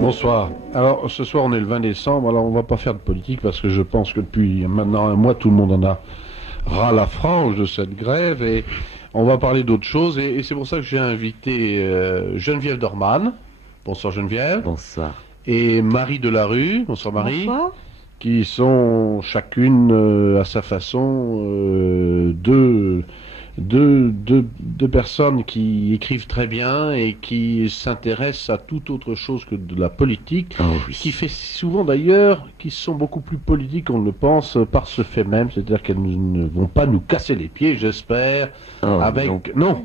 Bonsoir. Alors ce soir on est le 20 décembre, alors on va pas faire de politique parce que je pense que depuis maintenant un mois tout le monde en a ras la frange de cette grève et on va parler d'autre chose et c'est pour ça que j'ai invité Geneviève Dorman. Bonsoir Geneviève. Bonsoir. Et Marie Delarue. Bonsoir Marie. Bonsoir. Qui sont chacune à sa façon deux personnes qui écrivent très bien et qui s'intéressent à toute autre chose que de la politique, qui fait souvent d'ailleurs, qui sont beaucoup plus politiques qu'on ne le pense par ce fait même, c'est-à-dire qu'elles ne vont pas nous casser les pieds, j'espère, avec... Non,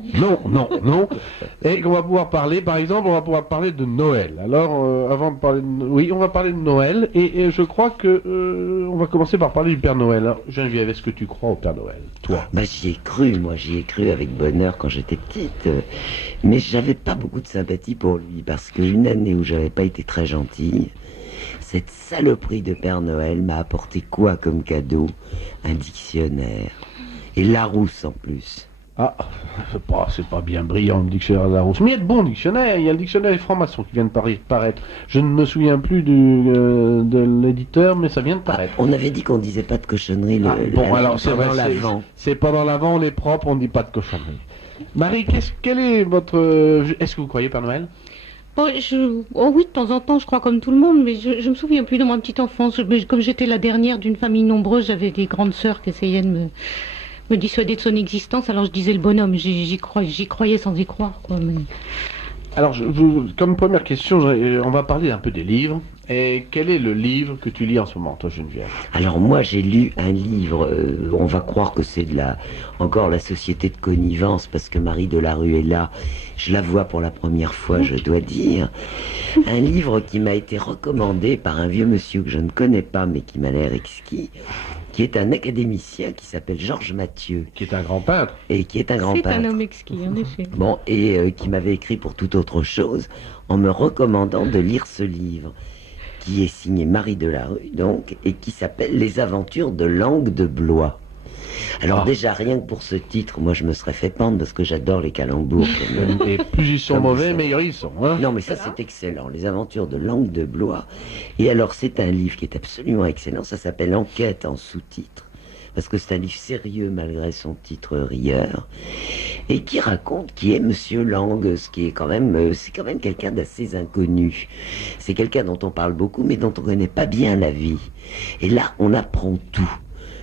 et qu'on va pouvoir parler, par exemple, on va pouvoir parler de Noël. Alors, avant de parler de... Oui, on va parler de Noël, et je crois que on va commencer par parler du Père Noël. Alors, Geneviève, est-ce que tu crois au Père Noël, toi? J'y ai cru, moi. J'y ai cru avec bonheur quand j'étais petite, mais j'avais pas beaucoup de sympathie pour lui parce qu'une année où j'avais pas été très gentille, cette saloperie de Père Noël m'a apporté quoi comme cadeau? Un dictionnaire et Larousse en plus. Ah, c'est pas bien brillant le dictionnaire Larousse, mais il y a de bons dictionnaires. Il y a le dictionnaire des francs-maçons qui vient de paraître. Je ne me souviens plus de l'éditeur, mais ça vient de paraître. On avait dit qu'on disait pas de cochonnerie alors c'est vrai, l'Avent. C'est pendant l'Avent, on est propre, on ne dit pas de cochonnerie. Marie, quel est votre... Est-ce que vous croyez Père Noël? Oh oui, de temps en temps, je crois comme tout le monde, mais je me souviens plus de ma petite enfance. Comme j'étais la dernière d'une famille nombreuse, j'avais des grandes sœurs qui essayaient de me dissuader de son existence, alors je disais le bonhomme, j'y croyais sans y croire, quoi. Mais... Alors, comme première question, on va parler un peu des livres. Et quel est le livre que tu lis en ce moment, toi, Geneviève? Alors moi, j'ai lu un livre, on va croire que c'est encore la société de connivence, parce que Marie Delarue est là, je la vois pour la première fois, je dois dire. Un livre qui m'a été recommandé par un vieux monsieur que je ne connais pas, mais qui m'a l'air exquis, qui est un académicien qui s'appelle Georges Mathieu. Qui est un grand peintre. Et qui est un grand peintre. C'est un homme exquis, en effet. Bon, et qui m'avait écrit pour toute autre chose, en me recommandant de lire ce livre, qui est signé Marie Delarue, donc, et qui s'appelle Les aventures de Langue de Blois. Alors déjà, rien que pour ce titre, moi je me serais fait pendre parce que j'adore les calembours. Et plus ils sont mauvais, meilleurs ils sont. Hein. Non mais ça c'est excellent, Les aventures de Langue de Blois. Et alors c'est un livre qui est absolument excellent, ça s'appelle Enquête en sous-titre, parce que c'est un livre sérieux malgré son titre rieur, et qui raconte qui est Monsieur Langue, ce qui est quand même, c'est quand même quelqu'un d'assez inconnu. C'est quelqu'un dont on parle beaucoup, mais dont on connaît pas bien la vie. Et là, on apprend tout,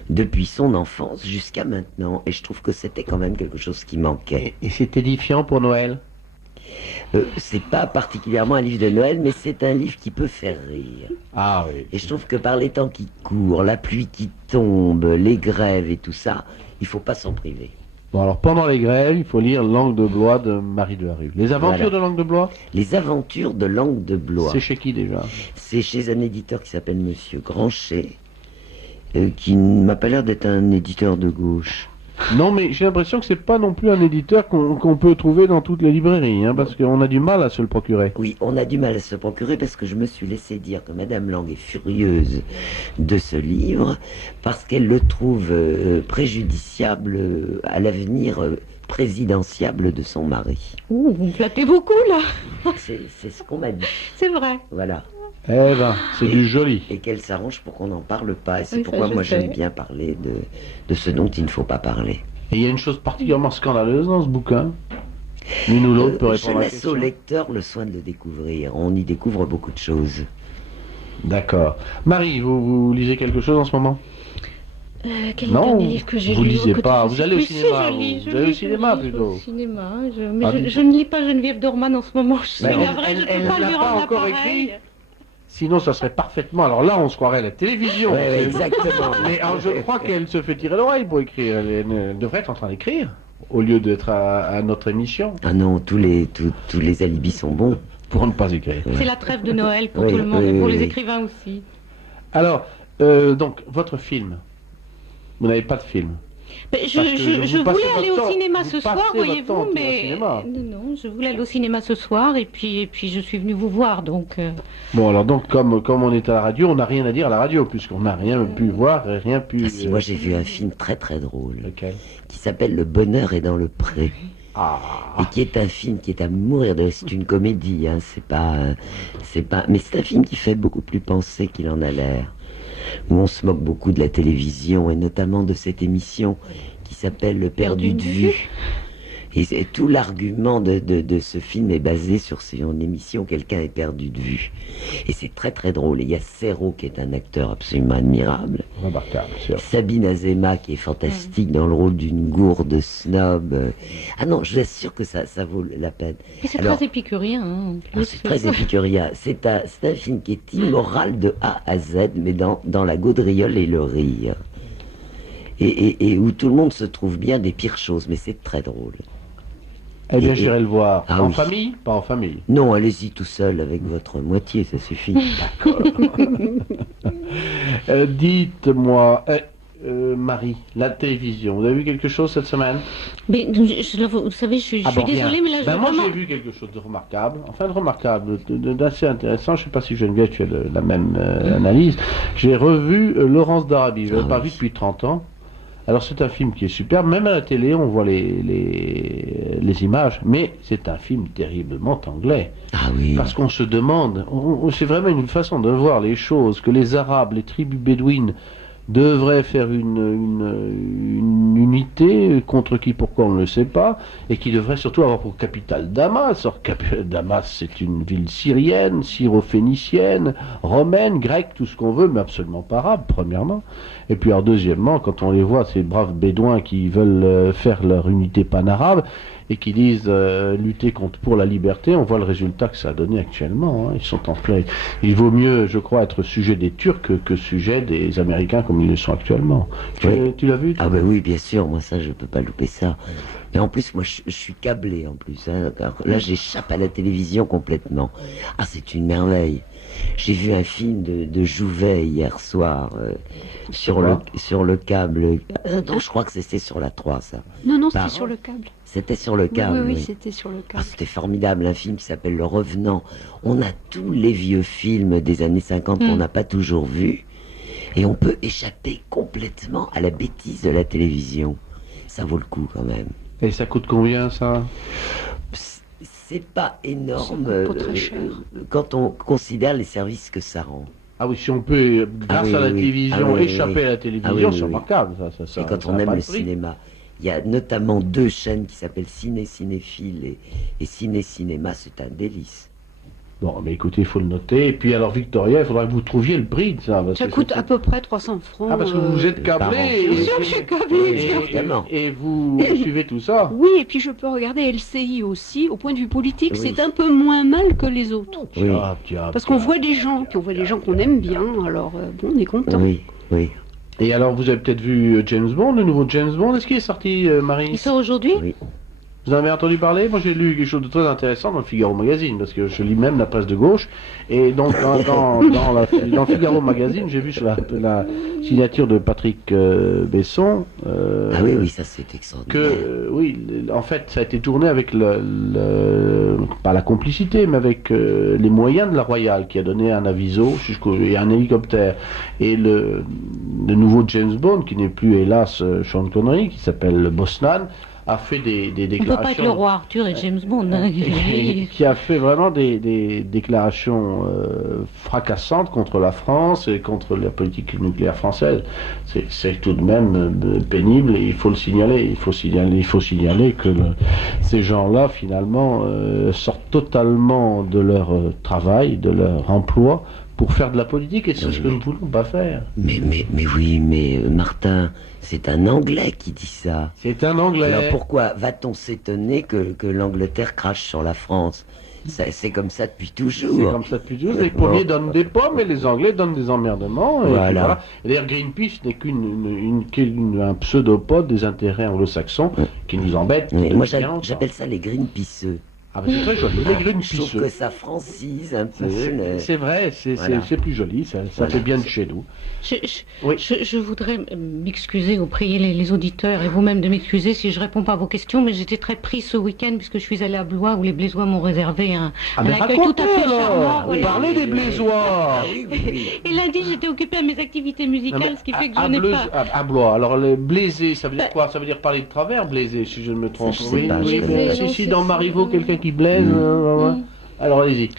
depuis son enfance jusqu'à maintenant, et je trouve que c'était quand même quelque chose qui manquait. Et c'est édifiant pour Noël? C'est pas particulièrement un livre de Noël, mais c'est un livre qui peut faire rire. Ah oui. Et je trouve que par les temps qui courent, la pluie qui tombe, les grèves et tout ça, il faut pas s'en priver. Bon alors pendant les grèves, il faut lire Langue de Blois de Marie Delarue. Les aventures de Langue de Blois? Les aventures de Langue de Blois. C'est chez qui déjà? C'est chez un éditeur qui s'appelle Monsieur Granchet, qui ne m'a pas l'air d'être un éditeur de gauche. Non, mais j'ai l'impression que c'est pas non plus un éditeur qu'on peut trouver dans toutes les librairies, hein, parce qu'on a du mal à se le procurer. Oui, on a du mal à se le procurer parce que je me suis laissé dire que Madame Lang est furieuse de ce livre parce qu'elle le trouve préjudiciable à l'avenir présidentiable de son mari. Ouh, vous me flattez beaucoup, là. C'est ce qu'on m'a dit. C'est vrai. Voilà. Eh ben, c'est du joli. Et qu'elle s'arrange pour qu'on n'en parle pas. Et c'est Oui, pourquoi moi sais. j'aime bien parler de ce dont il ne faut pas parler. Et il y a une chose particulièrement scandaleuse dans ce bouquin. L'une ou l'autre peut Je répondre à la laisse question. au lecteur le soin de le découvrir. On y découvre beaucoup de choses. D'accord. Marie, vous lisez quelque chose en ce moment? Quel est Non, le dernier livre que j'ai lu? vous lisez Écoutez, pas, je vous sais allez au plus. cinéma, Si, vous. je lis, Vous allez au cinéma, je lis plutôt. au cinéma, je Ah, ne lis pas Geneviève Dorman en ce moment. Je suis Mais navrée, je elle peux pas ne l'a lui pas rendre encore l'appareil. écrit. Sinon, ça serait parfaitement... Alors là, on se croirait à la télévision. Ouais, exactement. Mais alors, je crois qu'elle se fait tirer l'oreille pour écrire. Elle devrait être en train d'écrire, au lieu d'être à notre émission, Ah non, tous les alibis sont bons. pour ne pas écrire. C'est la trêve de Noël pour Oui, tout le monde, oui, et pour oui, les oui. écrivains aussi. Alors, donc, votre film. Vous n'avez pas de film. Mais Parce que je vous passez voulais aller votre au temps- cinéma vous ce soir, passez votre temps voyez-vous, au mais cinéma. non, je voulais aller au cinéma ce soir et puis je suis venue vous voir, donc Bon, alors donc, comme on est à la radio, on n'a rien à dire à la radio, puisqu'on n'a rien pu voir et rien pu... Ah si, moi j'ai vu un film très très drôle Lequel? qui s'appelle Le bonheur est dans le pré. et qui est un film qui est à mourir de... C'est une comédie, hein, c'est pas... Mais c'est un film qui fait beaucoup plus penser qu'il en a l'air. Où on se moque beaucoup de la télévision, et notamment de cette émission qui s'appelle Le Perdu de vue. Et tout l'argument de ce film est basé sur une émission Quelqu'un est perdu de vue. Et c'est très très drôle. Et il y a Serrault qui est un acteur absolument admirable. Remarquable, Sabine Azéma qui est fantastique dans le rôle d'une gourde snob. Ah non, je vous assure que ça vaut la peine. Et c'est très épicurien. Hein, c'est très épicurien. C'est un film qui est immoral de A à Z, mais dans la gaudriole et le rire. Et où tout le monde se trouve bien des pires choses, mais c'est très drôle. Eh bien, j'irai le voir. En oui. famille? Pas en famille. Non, allez-y tout seul avec votre moitié, ça suffit. D'accord. Dites-moi, Marie, la télévision, vous avez vu quelque chose cette semaine? Mais, vous savez, je suis désolée, mais là, moi, j'ai vu quelque chose de remarquable, d'assez intéressant. Je ne sais pas si Geneviève, tu as la même analyse. J'ai revu Laurence d'Arabie. Je ne l'avais pas vu depuis 30 ans. Alors c'est un film qui est superbe, même à la télé on voit les images, mais c'est un film terriblement anglais. Ah oui. Parce qu'on se demande, c'est vraiment une façon de voir les choses, que les Arabes, les tribus bédouines devraient faire une unité contre qui, pourquoi on ne le sait pas, et qui devrait surtout avoir pour capitale Damas. Or, Damas, c'est une ville syrienne, syro-phénicienne, romaine, grecque, tout ce qu'on veut, mais absolument pas arabe, premièrement. Et puis, alors, deuxièmement, quand on les voit, ces braves bédouins qui veulent faire leur unité pan-arabe, et qui disent lutter pour la liberté, on voit le résultat que ça a donné actuellement. Hein. Ils sont en plein. Il vaut mieux, je crois, être sujet des Turcs que sujet des Américains comme ils le sont actuellement. Oui. Tu l'as vu? Ah ben oui, bien sûr, moi ça je peux pas louper ça. Et en plus, moi je suis câblé en plus. Hein. Là j'échappe à la télévision complètement. Ah c'est une merveille. J'ai vu un film de Jouvet hier soir sur le câble. Non, je crois que c'était sur la 3 ça. Non, c'était sur le câble. C'était sur le câble. Oui, c'était sur le câble. Ah, c'était formidable, un film qui s'appelle Le Revenant. On a tous les vieux films des années 50 qu'on n'a pas toujours vus. Et on peut échapper complètement à la bêtise de la télévision. Ça vaut le coup quand même. Et ça coûte combien ça? C'est pas énorme pas très cher. Quand on considère les services que ça rend. Ah oui, si on peut, grâce à la télévision, échapper à la télévision, c'est remarquable. Et quand on aime le cinéma. Il y a notamment 2 chaînes qui s'appellent Cinéphile et Cinéma, c'est un délice. Bon, mais écoutez, il faut le noter. Et puis alors, Victoria, il faudra que vous trouviez le prix de ça. Ça coûte à peu près 300 francs. Ah, parce que vous êtes câblé. Bien sûr que je suis câblé. Et vous suivez tout ça? Oui, et puis je peux regarder LCI aussi, au point de vue politique, oui. C'est un peu moins mal que les autres. Oui. Parce qu'on voit des gens, puis on voit des gens qu'on aime bien, alors bon, on est content. Oui, oui. Et alors, vous avez peut-être vu James Bond, le nouveau James Bond. Est-ce qu'il est sorti, Marie? Il sort aujourd'hui? Oui. Vous en avez entendu parler? Moi, j'ai lu quelque chose de très intéressant dans le Figaro Magazine, parce que je lis même la presse de gauche. Et donc, dans le Figaro Magazine, j'ai vu sur la signature de Patrick Besson... ah oui, oui, ça c'est extraordinaire. Oui, en fait, ça a été tourné avec pas la complicité, mais avec les moyens de la Royale, qui a donné un aviso et un hélicoptère. Et le nouveau James Bond, qui n'est plus, hélas, Sean Connery, qui s'appelle Brosnan, a fait des déclarations... On ne peut pas être le roi Arthur et James Bond. Hein. Qui a fait vraiment des déclarations fracassantes contre la France et contre la politique nucléaire française. C'est tout de même pénible et il faut le signaler. Il faut signaler que ces gens-là, finalement, sortent totalement de leur travail, de leur emploi, pour faire de la politique, et c'est ce que nous ne voulons pas faire. Mais oui, mais Martin, c'est un Anglais qui dit ça. C'est un Anglais. Alors pourquoi va-t-on s'étonner que l'Angleterre crache sur la France? C'est comme ça depuis toujours. C'est comme ça depuis toujours. Les premiers donnent des pommes et les Anglais donnent des emmerdements. Voilà. D'ailleurs, Greenpeace n'est qu'un pseudopode des intérêts anglo-saxons qui nous embêtent. Moi, j'appelle ça les Greenpeaceux. Ah bah c'est très joli, les grunes Je trouve que pisseux. ça francise un peu. C'est vrai, Voilà. c'est plus joli, ça Voilà. fait bien de chez nous. Oui. Je voudrais m'excuser, ou prier les auditeurs et vous-même de m'excuser si je réponds pas à vos questions, mais j'étais très prise ce week-end puisque je suis allée à Blois où les Blésois m'ont réservé un Mais accueil tout à racontez fait alors, charmant. Voilà. parlez des Blésois. Ah oui, oui, oui. Et lundi, j'étais occupée à mes activités musicales, ce qui fait que je n'ai pas... À Blois, alors le blaiser, ça veut dire quoi? Ça veut dire parler de travers, blaiser, si je ne me trompe. Ça, je sais pas, je oui, connais mais pas. si, Non, si, c'est dans ça. Marivaux, quelqu'un qui blaise. Alors allez-y.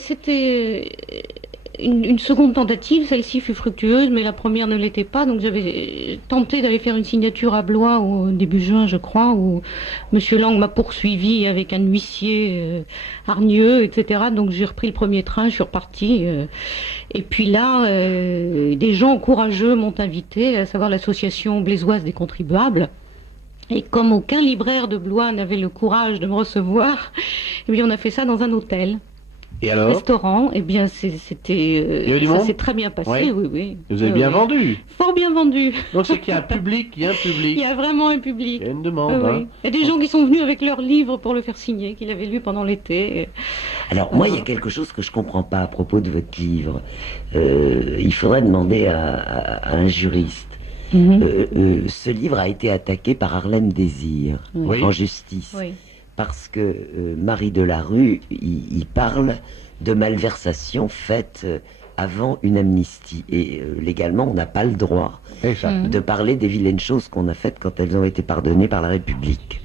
C'était une seconde tentative, celle-ci fut fructueuse, mais la première ne l'était pas, donc j'avais tenté d'aller faire une signature à Blois au début juin, je crois, où Monsieur Lang m'a poursuivi avec un huissier hargneux, etc. Donc j'ai repris le premier train, je suis repartie. Et puis là, des gens courageux m'ont invité, à savoir l'association blésoise des contribuables. Et comme aucun libraire de Blois n'avait le courage de me recevoir, eh bien on a fait ça dans un hôtel. Et alors? Restaurant, eh bien c'était Il y avait du ça monde s'est très bien passé, Ouais. oui, oui. Vous avez Oui, bien oui. vendu. Fort bien vendu. Donc c'est qu'il y a un public, il y a un Il public. y a vraiment un public. Il y a une demande. Oui, hein. oui. Il y a des gens qui sont venus avec leurs livres pour le faire signer, qu'ils avaient lu pendant l'été. Alors moi, il y a quelque chose que je comprends pas à propos de votre livre. Il faudrait demander à un juriste. Ce livre a été attaqué par Harlem Désir Oui. en justice. Oui. Parce que Marie Delarue, il parle de malversations faites avant une amnistie. Et légalement, on n'a pas le droit Exact. de parler des vilaines choses qu'on a faites quand elles ont été pardonnées par la République.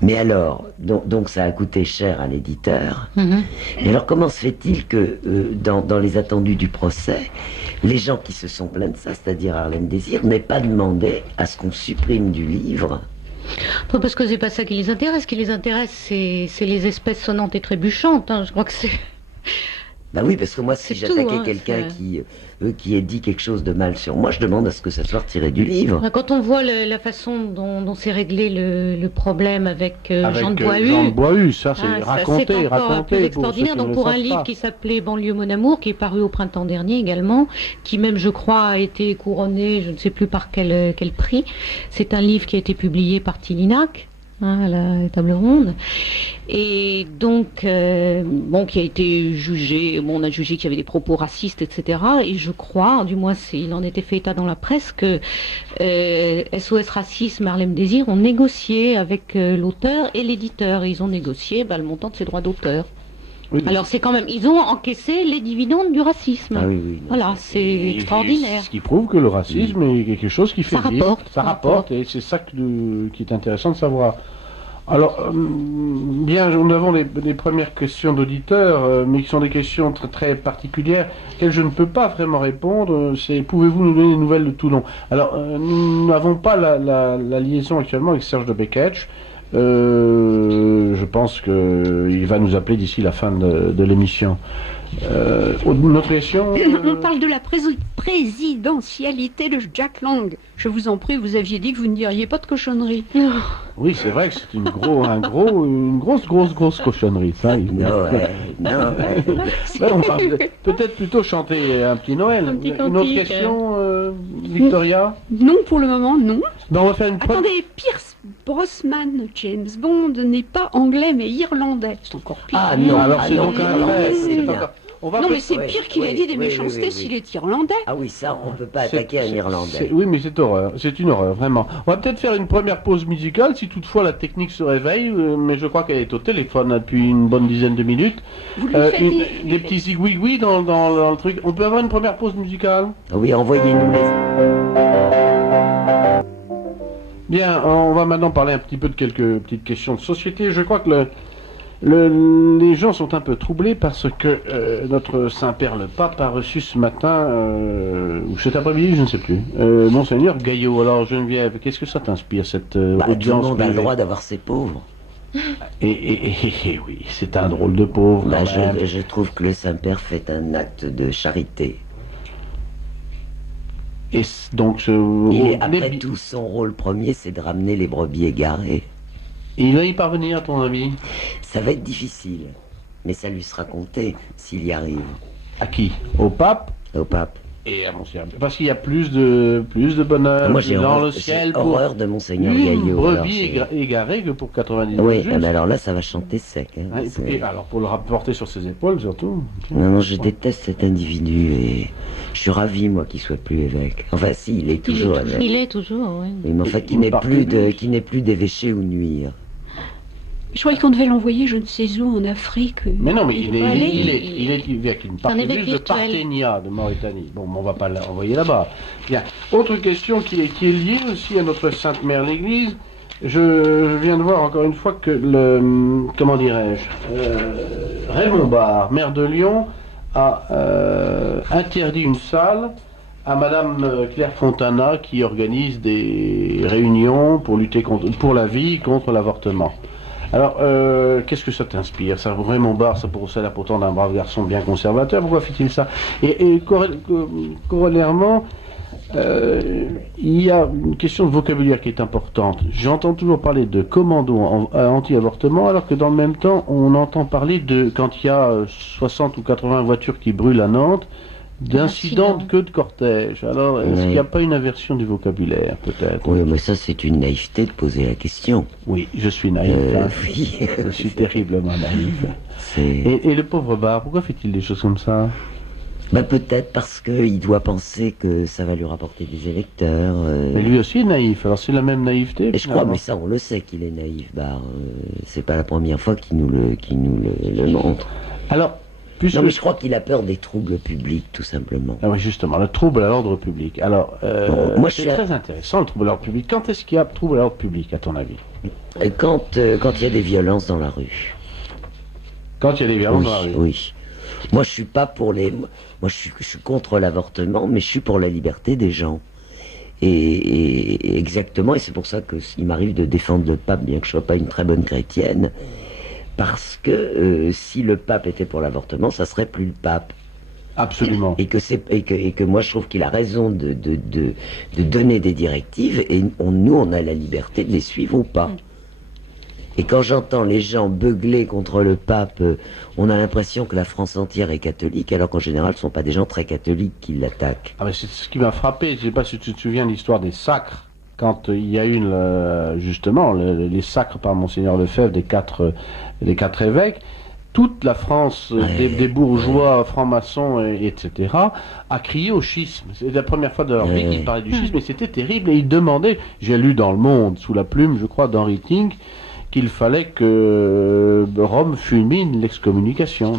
Mais alors, donc ça a coûté cher à l'éditeur. Mais alors comment se fait-il que dans les attendus du procès, les gens qui se sont plaints de ça, c'est-à-dire Harlem Désir, n'aient pas demandé à ce qu'on supprime du livre? Parce que c'est pas ça qui les intéresse. Ce qui les intéresse, c'est les espèces sonnantes et trébuchantes. Hein. Je crois que c'est... Bah oui, parce que moi, si C'est tout, j'attaquais hein, quelqu'un qui ait dit quelque chose de mal sur moi, je demande à ce que ça soit retiré du livre. Quand on voit la façon dont s'est réglé le problème avec Jean de Jean de Boishue, Boishue, ça c'est ça, raconté, c'est encore raconté. plus extraordinaire. Pour ceux qui Donc ne pour le un savent livre pas. qui s'appelait Banlieue mon amour, qui est paru au printemps dernier également, qui même je crois a été couronné, je ne sais plus par quel prix. C'est un livre qui a été publié par Tillinac, à la table ronde, et donc qui a été jugé. Bon, on a jugé qu'il y avait des propos racistes, etc. Et je crois, du moins il en était fait état dans la presse, que SOS Racisme, Harlem Désir ont négocié avec l'auteur et l'éditeur. Et ils ont négocié le montant de ses droits d'auteur. Oui, Alors c'est quand même, ils ont encaissé les dividendes du racisme. Ah oui, oui. non, Voilà, c'est extraordinaire. Ce qui prouve que le racisme est quelque chose qui fait Ça vivre. rapporte, Ça ça rapporte, et c'est ça qui est intéressant de savoir. Alors, bien, nous avons les premières questions d'auditeurs, mais qui sont des questions très, très particulières, auxquelles je ne peux pas vraiment répondre. C'est, pouvez-vous nous donner des nouvelles de Toulon? Alors, nous n'avons pas la liaison actuellement avec Serge de Beketch. Je pense qu'il va nous appeler d'ici la fin de l'émission. Notre question On parle de la présidentialité de Jack Lang. Je vous en prie, vous aviez dit que vous ne diriez pas de cochonnerie. Oui, c'est vrai que c'est une grosse cochonnerie, ça. Noël, Noël. Ouais, on va peut-être plutôt chanter un petit Noël. Un petit Une autre cantique. question, Victoria? Non, pour le moment, non. Ben, on va faire une Attendez, Pierce Brosnan, James Bond, n'est pas anglais mais irlandais. C'est encore pire. Ah non, Alors ah c'est non, donc un non, vrai. c'est c'est bien. encore- On va Non, mais peut- c'est oui, pire qu'il oui, ait dit des oui, méchancetés oui, oui. s'il est irlandais. Ah oui, ça, on peut pas c'est- attaquer un c'est- Irlandais. Oui, mais c'est horreur. C'est une horreur, vraiment. On va peut-être faire une première pause musicale, si toutefois la technique se réveille, mais je crois qu'elle est au téléphone depuis une bonne dizaine de minutes. Vous lui faites Des petits zigouigouis dans le truc. On peut avoir une première pause musicale? Oui, envoyez-nous Bien, on va maintenant parler un petit peu de quelques petites questions de société. Je crois que les gens sont un peu troublés parce que notre Saint-Père le Pape a reçu ce matin, ou cet après-midi, je ne sais plus, Monseigneur Gaillot. Alors Geneviève, qu'est-ce que ça t'inspire, cette tout le audience monde a le privée? droit d'avoir ses pauvres. Et oui, c'est un drôle de pauvre. Bah, quand même. je trouve que le Saint-Père fait un acte de charité. Et donc, Après tout, son rôle premier, c'est de ramener les brebis égarées. il va y parvenir, à ton avis? Ça va être difficile, mais ça lui sera compté s'il y arrive. À qui? Au pape? Au pape. Et à Monseigneur, parce qu'il y a plus de bonheur Moi, j'ai dans horreur, le ciel j'ai horreur de Monseigneur une Gaillot. brebis égarée que pour 99 Oui, justes. mais alors là, ça va chanter sec. Hein, Et alors pour le rapporter sur ses épaules surtout. Non, non, je déteste cet individu et je suis ravi, moi, qu'il soit plus évêque. Enfin, si, il est toujours évêque. Il est toujours, oui. Oui, mais enfin, qu'il n'ait plus d'évêché ou nuire. Je croyais qu'on devait l'envoyer je ne sais où en Afrique. Mais non, mais Il il est pas allé. est avec une partie évêque de virtuel. Parthénia, de Mauritanie. Bon, on va pas l'envoyer là-bas. Bien. Autre question qui est liée aussi à notre Sainte Mère l'Église. Je viens de voir encore une fois que comment dirais-je, Raymond Barre, maire de Lyon, a interdit une salle à Madame Claire Fontana qui organise des réunions pour lutter pour la vie contre l'avortement. Alors, qu'est-ce que ça t'inspire? Ça, Raymond Barre, ça a l'air pourtant d'un brave garçon bien conservateur. Pourquoi fait-il ça? Et corollairement, il y a une question de vocabulaire qui est importante. J'entends toujours parler de commando anti-avortement, alors que dans le même temps, on entend parler de, quand il y a 60 ou 80 voitures qui brûlent à Nantes, d'incidents de queue de cortège. Alors, est-ce qu'il n'y a pas une inversion du vocabulaire, peut-être? Oui, mais ça, c'est une naïveté de poser la question. Oui, je suis naïf. Oui. Je suis terriblement naïf. C'est... Et le pauvre Barre, pourquoi fait-il des choses comme ça? Bah, peut-être parce qu'il doit penser que ça va lui rapporter des électeurs. Mais lui aussi est naïf, alors c'est la même naïveté. Et je crois, mais ça, on le sait qu'il est naïf, Barre. C'est pas la première fois qu'il nous le montre. Alors, puisque... Non, mais je crois qu'il a peur des troubles publics, tout simplement. Ah oui, justement, le trouble à l'ordre public. Alors, moi, c'est très intéressant, le trouble à l'ordre public. Quand est-ce qu'il y a trouble à l'ordre public, à ton avis? Quand il y a des violences dans la rue. Quand il y a des violences Oui, dans la rue. oui. Moi, je suis pas pour les... Moi, je suis contre l'avortement, mais je suis pour la liberté des gens. Et exactement, et c'est pour ça que il m'arrive de défendre le pape, bien que je sois pas une très bonne chrétienne, parce que si le pape était pour l'avortement, ça serait plus le pape. Absolument. Et que moi, je trouve qu'il a raison de donner des directives, et nous, on a la liberté de les suivre ou pas. Et quand j'entends les gens beugler contre le pape, on a l'impression que la France entière est catholique, alors qu'en général, ce ne sont pas des gens très catholiques qui l'attaquent. Ah mais c'est ce qui m'a frappé, je ne sais pas si tu te souviens de l'histoire des sacres, quand il y a eu justement les sacres par Monseigneur Lefebvre des quatre évêques, toute la France, des bourgeois, francs-maçons, etc., a crié au schisme. C'est la première fois de leur vie qu'ils parlaient du schisme, et c'était terrible, et ils demandaient, j'ai lu dans Le Monde, sous la plume, je crois, d'Henri Ting, qu'il fallait que Rome fulmine l'excommunication.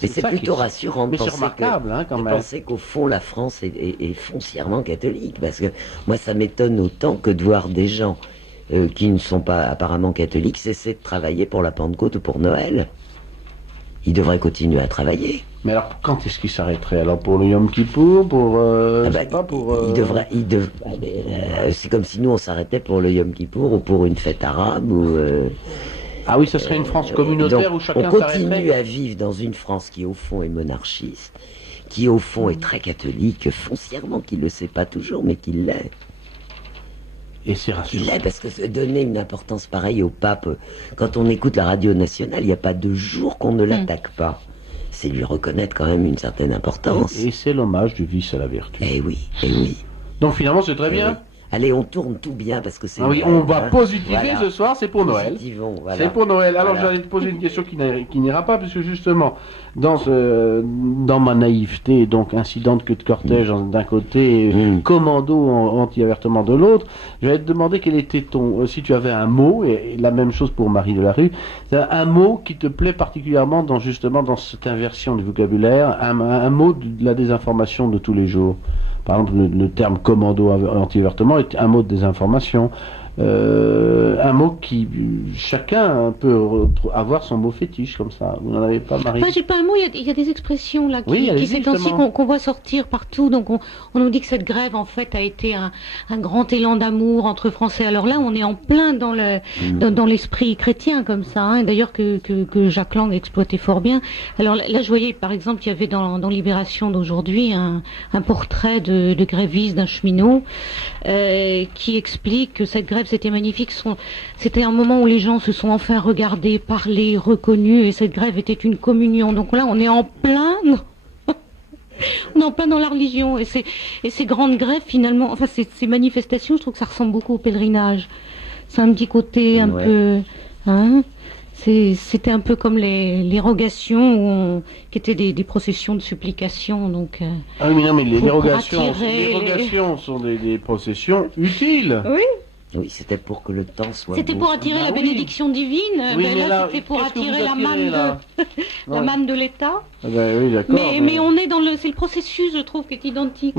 Mais c'est plutôt rassurant de penser remarquable, quand même. penser qu'au fond la France est foncièrement catholique, parce que moi ça m'étonne autant que de voir des gens qui ne sont pas apparemment catholiques cesser de travailler pour la Pentecôte ou pour Noël. Ils devraient continuer à travailler. Mais alors, quand est-ce qu'il s'arrêterait? Alors, pour le Yom Kippour, c'est comme si nous, on s'arrêtait pour le Yom Kippour ou pour une fête arabe. Ah oui, ce serait une France communautaire où chacun s'arrêterait. On continue à vivre dans une France qui, au fond, est monarchiste, qui, au fond, est très catholique, foncièrement, qui ne le sait pas toujours, mais qui l'est. Et c'est rassurant. Il est, parce que donner une importance pareille au pape, quand on écoute la radio nationale, il n'y a pas de jour qu'on ne l'attaque pas. C'est lui reconnaître quand même une certaine importance. Et c'est l'hommage du vice à la vertu. Eh oui, eh oui. Donc finalement, c'est très bien. Oui. Allez, on tourne tout bien parce que c'est... Ah oui, Noël, on va positiver ce soir, c'est pour Noël. Voilà. C'est pour Noël. Alors j'allais te poser une question qui n'ira pas, parce que justement, dans ma naïveté, donc incident de queue de cortège d'un côté, commando anti-avortement de l'autre, j'allais te demander quel était si tu avais un mot, et la même chose pour Marie de la Rue, un mot qui te plaît particulièrement dans cette inversion du vocabulaire, un mot de la désinformation de tous les jours. Par exemple, le terme commando anti-avortement est un mot de désinformation. Un mot qui chacun peut avoir son mot fétiche comme ça. Vous n'en avez pas, Marie? Moi, j'ai pas un mot. Il y a des expressions là qui ces temps-ci qu'on voit sortir partout. Donc on nous dit que cette grève en fait a été un grand élan d'amour entre Français. Alors là, on est en plein dans l'esprit chrétien comme ça. Hein, d'ailleurs que Jacques Lang exploitait fort bien. Alors là, je voyais par exemple qu'il y avait dans Libération d'aujourd'hui un portrait de gréviste d'un cheminot qui explique que cette grève c'était magnifique. C'était un moment où les gens se sont enfin regardés, parlés, reconnus, et cette grève était une communion. Donc là, on est en plein On est en plein dans la religion. Et ces grandes grèves, finalement, enfin, ces manifestations, je trouve que ça ressemble beaucoup au pèlerinage. C'est un petit côté un peu... Hein, c'était un peu comme les rogations, qui étaient des processions de supplication. Donc, ah oui, mais non, mais les rogations sont des processions utiles. Oui. Oui, c'était pour que le temps soit C'était beau. pour attirer la bénédiction divine. Oui, Ben mais là, c'était pour attirer la manne la manne de l'État. Ah ben oui, d'accord. Mais on est dans c'est le processus, je trouve, qui est identique.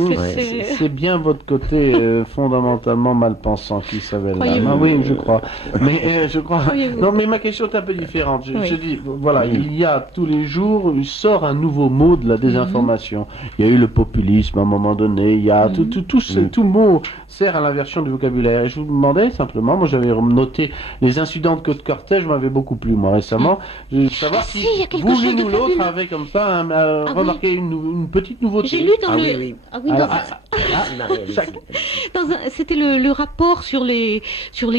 C'est bien votre côté fondamentalement mal pensant qui s'avère là. Ah, oui, je crois. Mais je crois. Non, mais ma question est un peu différente. Je dis, voilà, il y a tous les jours, il sort un nouveau mot de la désinformation. Il y a eu le populisme à un moment donné. Il y a tout mot sert à l'inversion du vocabulaire. Et je vous demandais simplement, moi j'avais noté les incidents de Côte Cortège, m'avaient beaucoup plu moi récemment. Je veux savoir si vous l'une ou l'autre avait comme ça remarqué une petite nouveauté. J'ai lu dans c'était le rapport sur les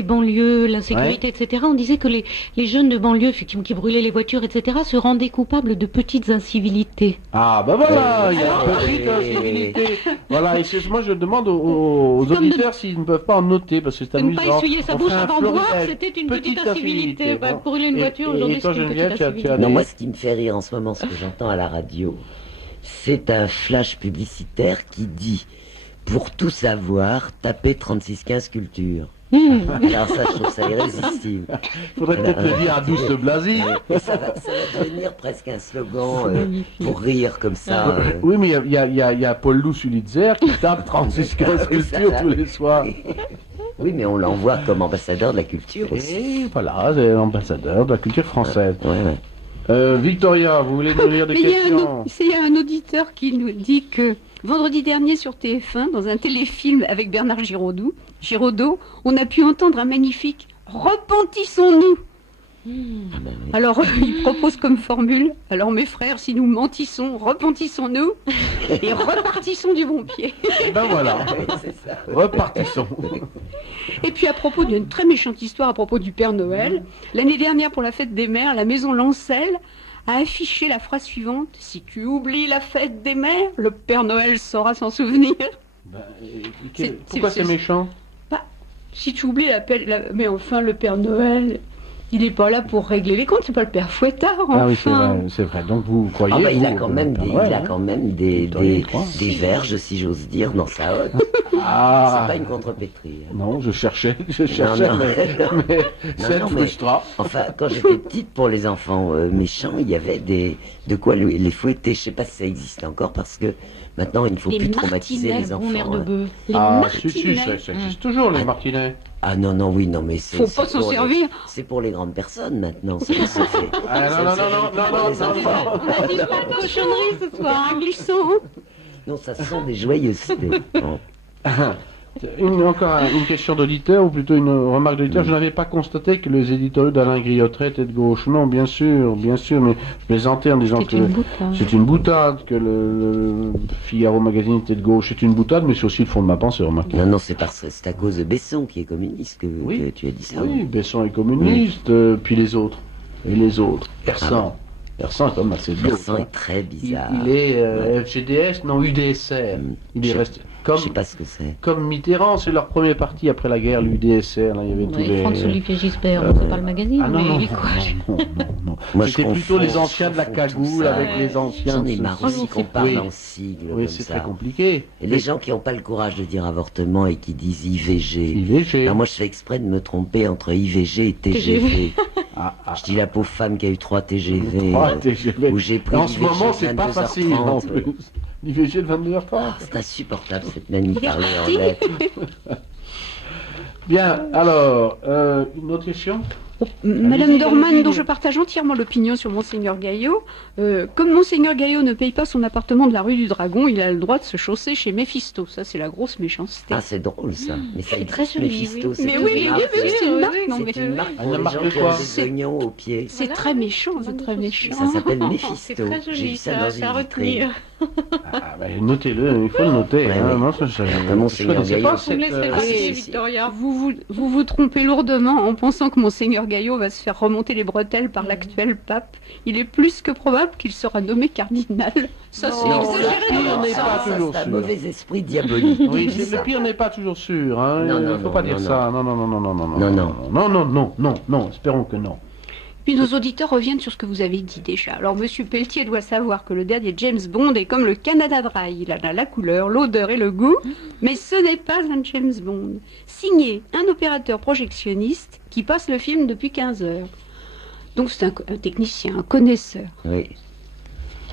banlieues, l'insécurité, etc. On disait que les jeunes de banlieue, effectivement, qui brûlaient les voitures, etc., se rendaient coupables de petites incivilités. Ah ben voilà, il y a une petite incivilité. Voilà, et moi je demande aux auditeurs s'ils ne peuvent pas en noter, parce que c'est amusant. Ne pas essuyer sa bouche avant de boire, c'était une petite incivilité. Brûler une voiture, aujourd'hui, c'est une petite incivilité. Non, moi, ce qui me fait rire en ce moment, ce que j'entends à la radio, c'est un flash publicitaire qui dit « Pour tout savoir, tapez 3615 culture ». Alors ça, je trouve ça irrésistible. Il faudrait peut-être le dire à Douce de Blazy. Ça va devenir presque un slogan pour rire comme ça. Oui, mais il y a Paul Lou Sulitzer qui tape 3615 culture tous les soirs. Oui, mais on l'envoie comme ambassadeur de la culture aussi. Et voilà, c'est l'ambassadeur de la culture française. Victoria, vous voulez nous lire des questions? Il y a un auditeur qui nous dit que vendredi dernier sur TF1, dans un téléfilm avec Bernard Giraudot, on a pu entendre un magnifique « Repentissons-nous ». Alors, il propose comme formule « Alors mes frères, si nous mentissons, repentissons-nous et repartissons du bon pied ». Et ben voilà, repartissons. Et puis à propos d'une très méchante histoire à propos du Père Noël, l'année dernière pour la fête des mères, la maison Lancel a affiché la phrase suivante « Si tu oublies la fête des mères, le Père Noël saura s'en souvenir ». Pourquoi c'est méchant? Si tu oublies mais enfin le Père Noël, il n'est pas là pour régler les comptes, c'est pas le Père Fouettard. Enfin. Ah oui, c'est vrai. Donc vous croyez il a quand même des verges, si j'ose dire, dans sa hotte. C'est pas une contrepétrie. Non, je cherchais, mais c'est frustrant. Enfin, quand j'étais petite, pour les enfants méchants, il y avait de quoi les fouetter. Je sais pas si ça existe encore, parce que maintenant, il ne faut plus traumatiser les enfants. Si, ça existe toujours, les martinets. Ah non, mais c'est... Faut pas s'en servir. C'est pour les grandes personnes, maintenant. Ça se fait. Non. Dis pas de cochonnerie ce soir, glissons. Non, ça sont des joyeusetés. Encore une question d'auditeur, ou plutôt une remarque d'auditeur. Je n'avais pas constaté que les éditoriaux d'Alain Griottret étaient de gauche. Non, bien sûr, mais je plaisantais en disant que c'est une boutade, que le Figaro Magazine était de gauche. C'est une boutade, mais c'est aussi le fond de ma pensée, remarquez. Non, c'est à cause de Besson qui est communiste que tu as dit ça. Oui, Besson est communiste, puis les autres. Et les autres. Hersan est comme assez dur. Hersan est très bizarre. Il est FGDS, non UDSR. Il est resté... Je sais pas ce que c'est. Comme Mitterrand, c'est leur premier parti après la guerre, l'UDSR. Là, il y avait tous les... François-Olivier Gisbert, c'est pas le magazine. Non. C'était plutôt les anciens de la cagoule avec les anciens. J'en ai marre aussi qu'on parle en sigle. Oui, c'est très compliqué. Et les gens qui n'ont pas le courage de dire avortement et qui disent IVG. Alors moi, je fais exprès de me tromper entre IVG et TGV. Je dis la pauvre femme qui a eu 3 TGV. Où j'ai pris en ce moment, c'est pas facile en plus. L'IVG de 22h30. C'est insupportable cette manie de parler anglais. Bien, alors, une autre question? Madame Dorman, dont je partage entièrement l'opinion sur Monseigneur Gaillot, comme Monseigneur Gaillot ne paye pas son appartement de la rue du Dragon, il a le droit de se chausser chez Méphisto. Ça, c'est la grosse méchanceté. Ah, c'est drôle ça. Mais ça est très joli. Méphisto, mais oui, c'est une marque. C'est une marque pour les gens qui ont des oignons aux pieds. C'est très méchant, c'est très méchant. Ça s'appelle Méphisto. C'est très joli, ça dans une vitrine. Notez-le, il faut le noter. Ouais, hein. ouais. Non, Monseigneur connaissais Gaillot. pas Vous me laisserez cette, passer, si. Victoria. Vous trompez lourdement en pensant que Monseigneur Gaillot va se faire remonter les bretelles par l'actuel pape. Il est plus que probable qu'il sera nommé cardinal. Ça, c'est Non, exagéré. le pire n'est pas toujours C'est un sûr. mauvais esprit diabolique. Oui, qui dit le ça. pire n'est pas toujours sûr. Hein. Non, Il non, ne faut non, pas dire non, ça. Non, non, non, non, non, non, Non, non. non. Espérons que non. Puis nos auditeurs reviennent sur ce que vous avez dit déjà. Alors Monsieur Pelletier doit savoir que le dernier James Bond est comme le Canada Dry. Il en a la couleur, l'odeur et le goût, mais ce n'est pas un James Bond. Signé un opérateur projectionniste qui passe le film depuis 15 heures. Donc c'est un technicien, un connaisseur. Oui.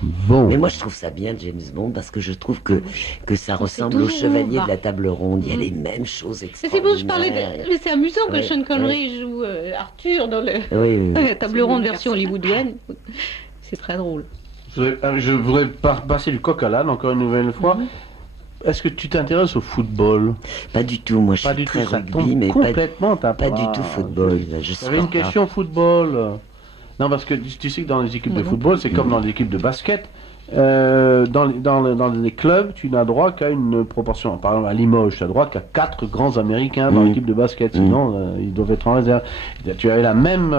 Bon. Mais moi je trouve ça bien James Bond parce que je trouve que ça ressemble au toujours Chevalier bas. de la Table Ronde. Il y a les mêmes choses Mais c'est beau, je parlais extraordinaires. de... Mais c'est amusant que Ouais, Sean Connery joue Arthur dans le... Oui, oui, oui. la table ronde version hollywoodienne. C'est très drôle. Je voudrais passer du coq à l'âne encore une nouvelle fois. Est-ce que tu t'intéresses au football? Pas du tout. Moi je Pas suis du très tout, ça rugby, tombe mais complètement pas du tout football. Là, je J'avais une supporte pas. question football. Non, parce que tu sais que dans les équipes de football, c'est comme dans les équipes de basket. Dans les clubs, tu n'as droit qu'à une proportion. Par exemple, à Limoges, tu as droit qu'à 4 grands Américains dans l'équipe de basket. Sinon, ils doivent être en réserve. Tu avais la même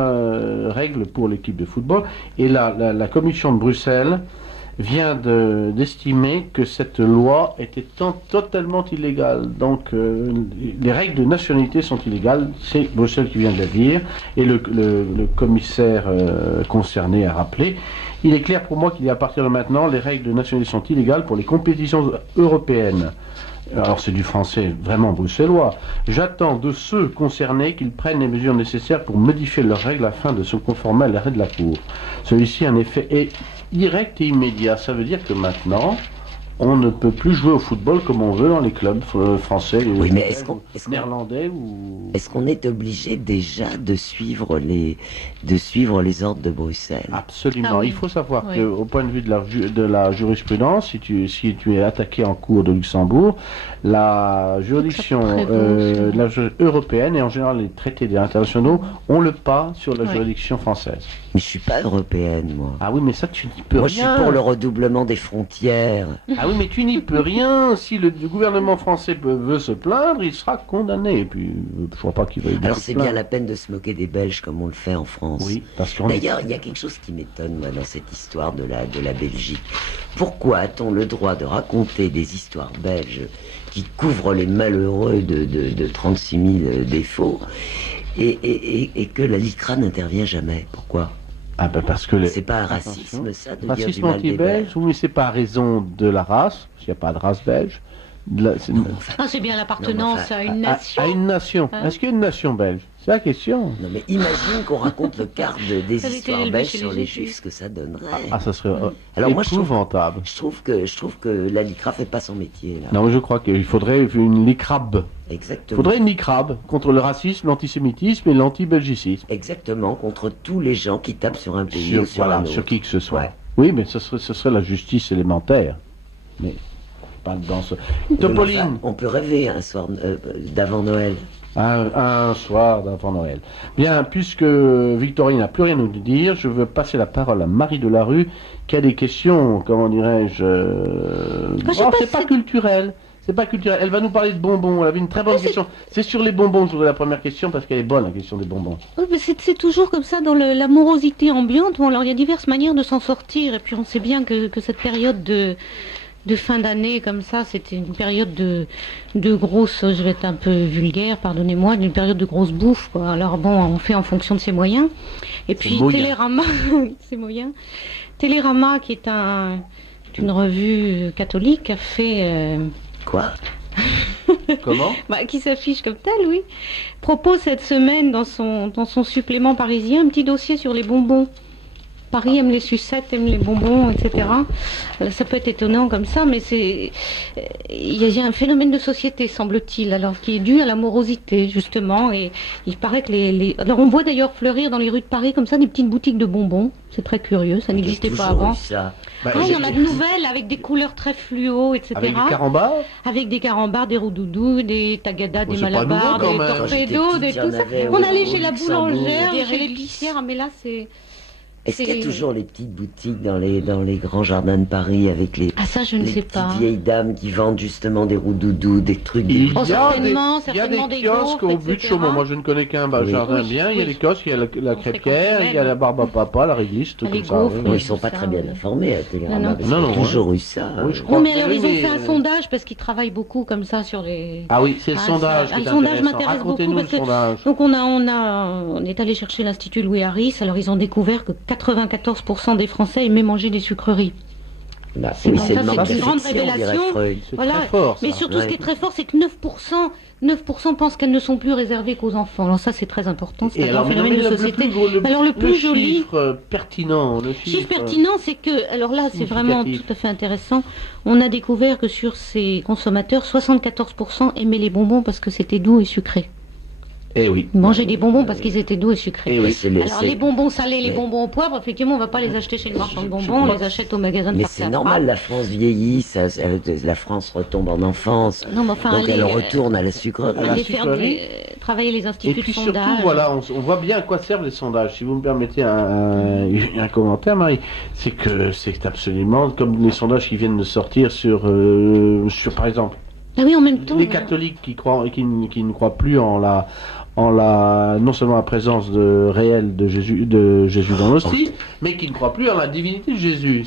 règle pour l'équipe de football. Et la commission de Bruxelles vient d'estimer que cette loi était totalement illégale. Donc, les règles de nationalité sont illégales. C'est Bruxelles qui vient de le dire. Et le commissaire concerné a rappelé. Il est clair pour moi qu'il y a à partir de maintenant, les règles de nationalité sont illégales pour les compétitions européennes. Alors c'est du français vraiment bruxellois. J'attends de ceux concernés qu'ils prennent les mesures nécessaires pour modifier leurs règles afin de se conformer à l'arrêt de la Cour. Celui-ci a un effet direct et immédiat. Ça veut dire que maintenant, on ne peut plus jouer au football comme on veut dans les clubs français, Oui, mais est-ce qu'on néerlandais ou... est-ce qu'on est obligé déjà de suivre les ordres de Bruxelles? Absolument. Ah oui. Il faut savoir Oui. qu'au point de vue de la jurisprudence, si tu es attaqué en cours de Luxembourg, la juridiction Ça prévaut, européenne et en général les traités internationaux ont le pas sur la Oui. juridiction française. Mais je suis pas européenne, moi. Ah oui, mais ça tu n'y peux Moi, je suis rien. pour le redoublement des frontières. Ah oui, mais tu n'y peux rien. Si le gouvernement français veut se plaindre, il sera condamné. Et puis, je vois pas qu'il va y Alors, c'est bien la peine de se moquer des Belges comme on le fait en France. Oui, parce qu'on D'ailleurs, il y a quelque chose qui m'étonne, moi, dans cette histoire de la Belgique. Pourquoi a-t-on le droit de raconter des histoires belges qui couvrent les malheureux de 36 000 défauts et que la LICRA n'intervient jamais? Pourquoi? Ah ben parce que C'est pas un racisme, ça, de dire du racisme mal des anti-belge, Belges? oui, mais c'est pas à raison de la race, parce qu'il n'y a pas de race belge. Ah, c'est bien l'appartenance à une nation. À une nation. Hein? Est-ce qu'il y a une nation belge? C'est la question. Non, mais imagine qu'on raconte le quart des Ça avait été histoires élevé belges chez sur les les Jésus. Juifs, ce que ça donnerait. Ah, ça serait Alors moi, je trouve- épouvantable. Je trouve que la LICRA fait pas son métier, là. Non, mais je crois qu'il faudrait une LICRAB. Il Exactement. faudrait une LICRAB contre le racisme, l'antisémitisme et l'anti-belgicisme. Exactement, contre tous les gens qui tapent sur un pays ou sur Voilà, un autre. sur qui que ce soit. Ouais. Oui, mais ce serait la justice élémentaire. Mais pas dans ce... Oui, mais Topoline. enfin, on peut rêver un soir d'avant Noël. Un soir d'avant Noël. Bien, puisque Victorine n'a plus rien à nous dire, je veux passer la parole à Marie Delarue, qui a des questions, comment dirais-je, je sais pas, c'est pas culturel. C'est pas culturel. Elle va nous parler de bonbons. Elle avait une très bonne c'est- question. C'est sur les bonbons que je voudrais la première question, parce qu'elle est bonne, la question des bonbons. Oui, mais c'est toujours comme ça dans l'amorosité ambiante. Bon, alors il y a diverses manières de s'en sortir. Et puis on sait bien que cette période de fin d'année comme ça, c'était une période de grosse, je vais être un peu vulgaire, pardonnez-moi, d'une période de grosse bouffe, quoi. Alors bon, on fait en fonction de ses moyens. Et puis moyen. Télérama, ses moyens. Télérama, qui est une revue catholique, a fait... Quoi? Comment? qui s'affiche comme tel, oui, propose cette semaine dans son supplément parisien un petit dossier sur les bonbons. Paris aime les sucettes, aime les bonbons, etc. Ça peut être étonnant comme ça, mais il y a un phénomène de société, semble-t-il, alors qui est dû à la morosité, justement. Et il paraît que alors on voit d'ailleurs fleurir dans les rues de Paris comme ça des petites boutiques de bonbons. C'est très curieux, ça n'existait pas Toujours avant. eu ça. Bah, Ah, il y en a de nouvelles avec des couleurs très fluo, etc. Avec du carambar? Avec des carambars, des roudoudous, des tagadas, Bon, des c'est pas malabars, nouveau, quand des même. torpedos, Quand des j'étais tout petite, ça. il y en On avait allait au chez la Luxembourg. boulangère, Des chez réglisse. l'épicière, mais là c'est... Est-ce qu'il y a toujours les petites boutiques dans les grands jardins de Paris avec les, Ah ça, je ne sais pas. petites vieilles dames qui vendent justement des roues-doudous, des trucs... Il Oh, y a certainement des des kiosques gaufres, au but de etc. Chaumont. Moi, je ne connais qu'un jardin Oui, bien. Il y a oui. les kiosques, il y a la crêpière, il y a la barbe à papa, la réglisse, tout Les comme ça. gaufres, oui, Bon, oui. ils sont pas ça, très bien oui. informés à Télérama, Non, non. parce Non, qu'il y a non, toujours eu ça. Oui, je crois. Non, mais alors, Oui, ils ont mais, fait un sondage parce qu'ils travaillent beaucoup comme ça sur les... Ah oui, c'est le Ah, sondage ça- qui est le sondage intéressant. m'intéresse beaucoup Racontez-nous le parce que- sondage. Donc on est allé chercher l'Institut Louis Harris, alors ils ont découvert que 94% des Français aimaient manger des sucreries. Bah, C'est oui, comme c'est ça, le c'est manque une de grande fiction, dirait révélation. Freud. C'est Voilà. très fort, Mais ça. surtout, ce qui Ouais. est très fort, c'est que 9% pensent qu'elles ne sont plus réservées qu'aux enfants. Alors ça, c'est très important, c'est Et un alors, grand mais non, phénomène mais de société. Alors, le plus joli- chiffre pertinent, le Chiffre pertinent, c'est que, alors là, c'est vraiment significatif. tout à fait intéressant. On a découvert que sur ces consommateurs, 74% aimaient les bonbons parce que c'était doux et sucré. Eh oui. Ils mangeaient des bonbons parce qu'ils étaient doux et sucrés. Eh oui. Alors les bonbons salés, les bonbons au poivre, effectivement, on va pas les acheter chez le marchand de bonbons, on les achète au magasin de Mais farce c'est à normal, frappe. la France vieillit, la France retombe en enfance. Non, mais enfin, Donc elle allez, retourne à la sucrerie. à la aller faire sucrerie. travailler les Et instituts puis de surtout, sondage. voilà, on voit bien à quoi servent les sondages. Si vous me permettez un commentaire, Marie, c'est que c'est absolument comme les sondages qui viennent de sortir sur par exemple, Ah oui, en même temps. les catholiques qui ne croient plus en non seulement la présence réelle de Jésus dans l'hostie, mais qui ne croient plus en la divinité de Jésus.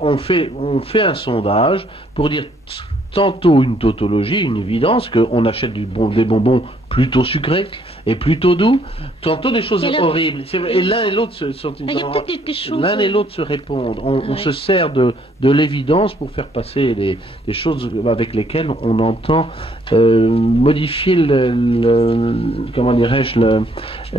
On fait un sondage pour dire tantôt une tautologie, une évidence, qu'on achète des bonbons plutôt sucrés et plutôt doux, tantôt des choses Et là- horribles. Et l'un et l'autre Ah, il y a peut-être des choses. l'un et l'autre se répondent. On Ouais. se sert de l'évidence pour faire passer des choses avec lesquelles on entend modifier comment dirais-je,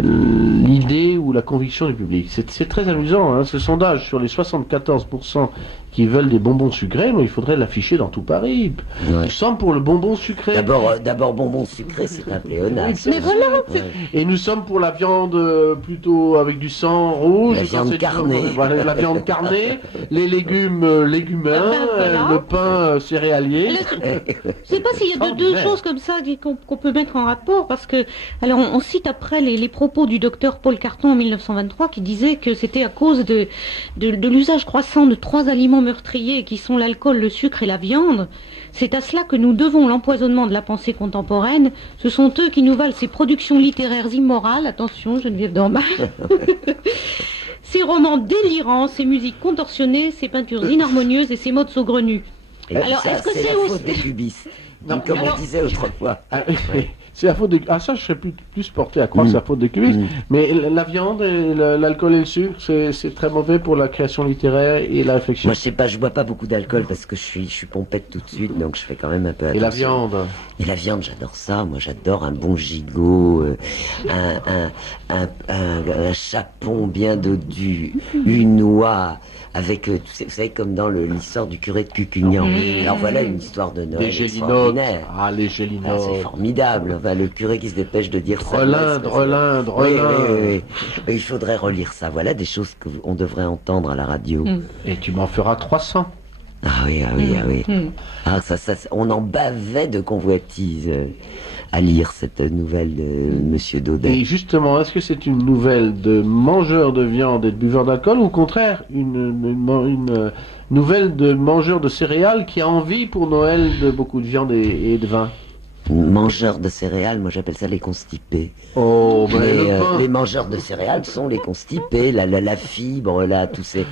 l'idée ou la conviction du public. C'est très amusant, hein, ce sondage sur les 74% qui veulent des bonbons sucrés, mais il faudrait l'afficher dans tout Paris. Ouais. Nous sommes pour le bonbon sucré. D'abord bonbon sucré, c'est un pléonasme. Mais voilà, Ouais. Et nous sommes pour la viande plutôt avec du sang rouge. La quand viande c'est du- carnée. Voilà, la viande carnée, les légumes légumineux, Voilà. le pain céréalier. Je sais pas s'il y a deux choses comme ça qu'on peut mettre en rapport, parce que, alors on cite après les propos du docteur Paul Carton en 1923 qui disait que c'était à cause de l'usage croissant de 3 aliments meurtriers qui sont l'alcool, le sucre et la viande. C'est à cela que nous devons l'empoisonnement de la pensée contemporaine. Ce sont eux qui nous valent ces productions littéraires immorales, attention Geneviève Dormal, ces romans délirants, ces musiques contorsionnées, ces peintures inharmonieuses et ces modes saugrenus. Et Alors, ça, est-ce que c'est c'est la aussi- faute des cubistes, Non, comme alors- on disait autrefois. Ah, c'est la faute des... Ah ça, je serais plus porté à croire que c'est la faute des cubistes. Mais la viande, et l'alcool et le sucre, c'est très mauvais pour la création littéraire et la réflexion. Moi, je sais pas, je bois pas beaucoup d'alcool parce que je suis pompette tout de suite, donc je fais quand même un peu Et attention. la viande. Et la viande, j'adore ça. Moi, j'adore un bon gigot, un chapon bien dodu, une oie avec, vous savez, comme dans l'histoire du curé de Cucugnan. Alors voilà une histoire de Noël Des gélinotes. extraordinaire. Ah, les Ah, gélinotes. c'est formidable. Enfin, le curé qui se dépêche de dire ça. Drelin. Oui. Il faudrait relire ça. Voilà des choses qu'on devrait entendre à la radio. Et tu m'en feras 300. Ah oui. Ah, on en bavait de convoitise à lire cette nouvelle de Monsieur Daudet. Et justement, est-ce que c'est une nouvelle de mangeur de viande et de buveur d'alcool, ou au contraire, une nouvelle de mangeur de céréales qui a envie pour Noël de beaucoup de viande et de vin? Mangeurs de céréales, moi j'appelle ça les constipés. Oh, ben le pain. Les mangeurs de céréales sont les constipés, la fibre, là, toutes ces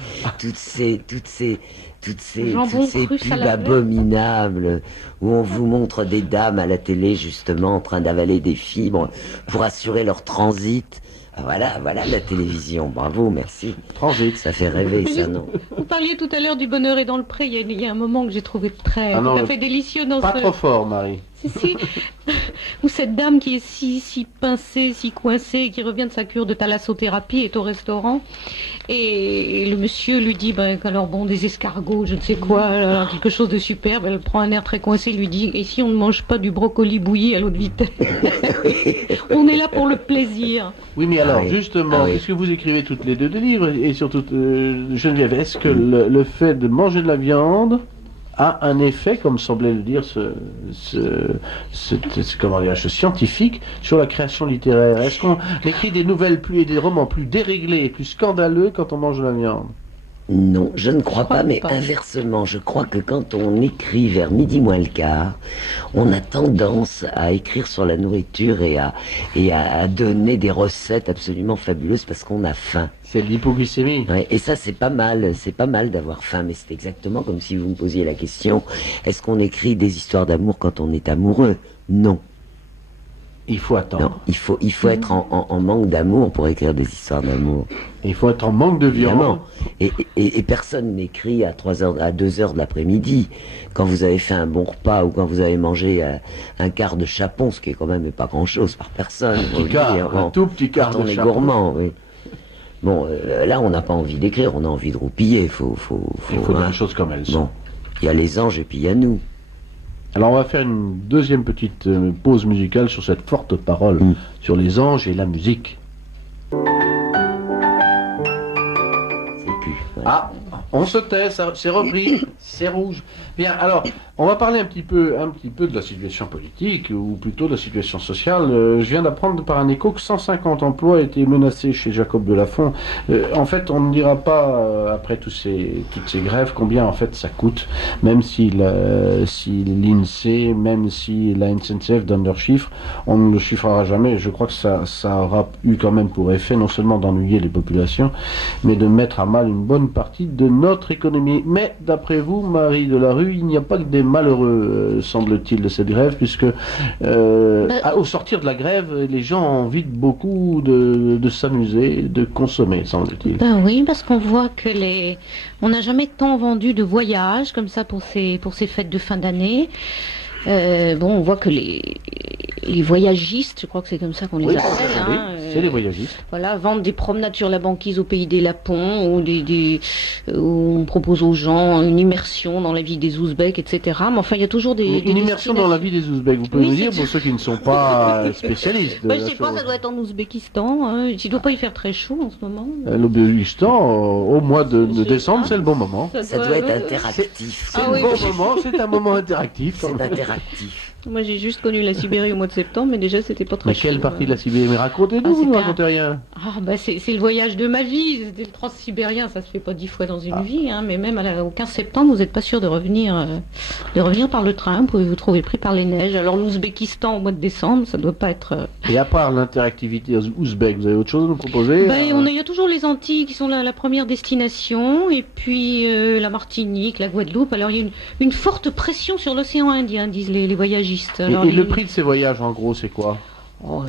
Jambon cru pubs saladé. abominables où on vous montre des dames à la télé justement en train d'avaler des fibres pour assurer leur transit. Ah, voilà la télévision. Bravo, merci. Transit. Ça fait rêver, ça, non? Vous parliez tout à l'heure du bonheur est dans le pré. Il y a un moment que j'ai trouvé très, Ah non, tout à fait délicieux dans Pas ce... trop fort, Marie. Si. Où cette dame qui est si pincée, si coincée, qui revient de sa cure de thalassothérapie, est au restaurant. Et le monsieur lui dit, alors bon, des escargots, je ne sais quoi, alors, quelque chose de superbe. Elle prend un air très coincé, lui dit, et si on ne mange pas du brocoli bouilli à l'eau de vitesse? On est là pour le plaisir. Oui, mais alors, oui. justement, Ah oui. puisque vous écrivez toutes les deux des livres, et surtout, Geneviève, est-ce que le fait de manger de la viande a un effet, comme semblait le dire ce scientifique, sur la création littéraire? Est-ce qu'on écrit des nouvelles et des romans plus déréglés, plus scandaleux quand on mange de la viande? Non, je ne crois pas, mais inversement, je crois que quand on écrit vers midi moins le quart, on a tendance à écrire sur la nourriture et à donner des recettes absolument fabuleuses parce qu'on a faim. C'est l'hypoglycémie. Ouais, et ça, c'est pas mal d'avoir faim, mais c'est exactement comme si vous me posiez la question, est-ce qu'on écrit des histoires d'amour quand on est amoureux? Non. Il faut attendre. Non, il faut être en manque d'amour pour écrire des histoires d'amour. Il faut être en manque de viande. Et personne n'écrit à 2 heures de l'après-midi. Quand vous avez fait un bon repas ou quand vous avez mangé un quart de chapon, ce qui est quand même pas grand-chose par personne. Un tout petit quart de chapon. Quand on est gourmand, oui. Bon, là, on n'a pas envie d'écrire, on a envie de roupiller. Il faut dire les choses comme elles sont. Bon, il y a les anges et puis il y a nous. Alors on va faire une deuxième petite pause musicale sur cette forte parole sur les anges et la musique. C'est plus. Ouais. Ah, on se tait, c'est repris, c'est rouge. Bien, alors, on va parler un petit peu de la situation politique, ou plutôt de la situation sociale. Je viens d'apprendre par un écho que 150 emplois étaient menacés chez Jacob Delafont. En fait, on ne dira pas, après toutes ces grèves, combien en fait ça coûte, même si l'INSEE, même si la SNCF donne leurs chiffres, on ne le chiffrera jamais. Je crois que ça aura eu quand même pour effet non seulement d'ennuyer les populations, mais de mettre à mal une bonne partie de notre économie. Mais d'après vous, Marie Delarue, il n'y a pas que des malheureux, semble-t-il, de cette grève, puisque au sortir de la grève, les gens ont envie beaucoup de s'amuser, de consommer, semble-t-il. Ben oui, parce qu'on voit que on n'a jamais tant vendu de voyages comme ça pour ces fêtes de fin d'année. On voit que les voyagistes, je crois que c'est comme ça qu'on les appelle. C'est les voyagistes. Voilà, vendent des promenades sur la banquise au pays des Lapons, où on propose aux gens une immersion dans la vie des Ouzbeks, etc. Mais enfin, il y a toujours une immersion dans la vie des Ouzbeks. Vous pouvez nous dire, pour ceux qui ne sont pas spécialistes. Je sais pas, ça doit être en Ouzbékistan. Il ne doit pas y faire très chaud en ce moment. L'Ouzbékistan, au mois de décembre, c'est le bon moment. Ça doit être interactif. C'est le bon moment, c'est un moment interactif. C'est interactif. Moi, j'ai juste connu la Sibérie au mois de septembre, mais déjà, c'était pas très chaud. Mais quelle partie de la Sibérie? Mais racontez-nous, vous ne racontez rien. C'est le voyage de ma vie. C'était le transsibérien, ça se fait pas 10 fois dans une vie, mais même au 15 septembre, vous n'êtes pas sûr de revenir par le train. Vous pouvez vous trouver pris par les neiges. Alors, l'Ouzbékistan au mois de décembre, ça doit pas être... Et à part l'interactivité ouzbek, vous avez autre chose à nous proposer? Il y a toujours les Antilles qui sont la première destination, et puis la Martinique, la Guadeloupe. Alors, il y a une forte pression sur l'océan Indien, disent les voyagistes. Alors, et le prix de ces voyages, en gros, c'est quoi?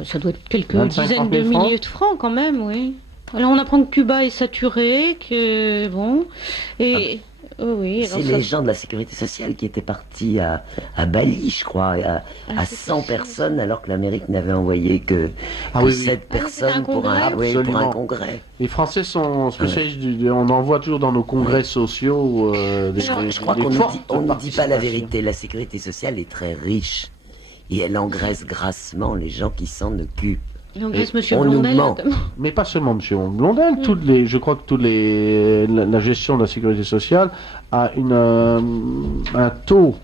Ça doit être quelques dizaines de milliers de francs quand même, oui. Alors on apprend que Cuba est saturé, que bon, et oui. C'est les gens de la sécurité sociale qui étaient partis à Bali, je crois, à 100 personnes, alors que l'Amérique n'avait envoyé que 7 personnes pour un congrès. Les Français sont spécialistes, on en voit toujours dans nos congrès sociaux. Je crois qu'on ne dit pas la vérité. La sécurité sociale est très riche et elle engraisse grassement les gens qui s'en occupent. On nous ment. Mais pas seulement M. Blondel, je crois que la gestion de la sécurité sociale a un taux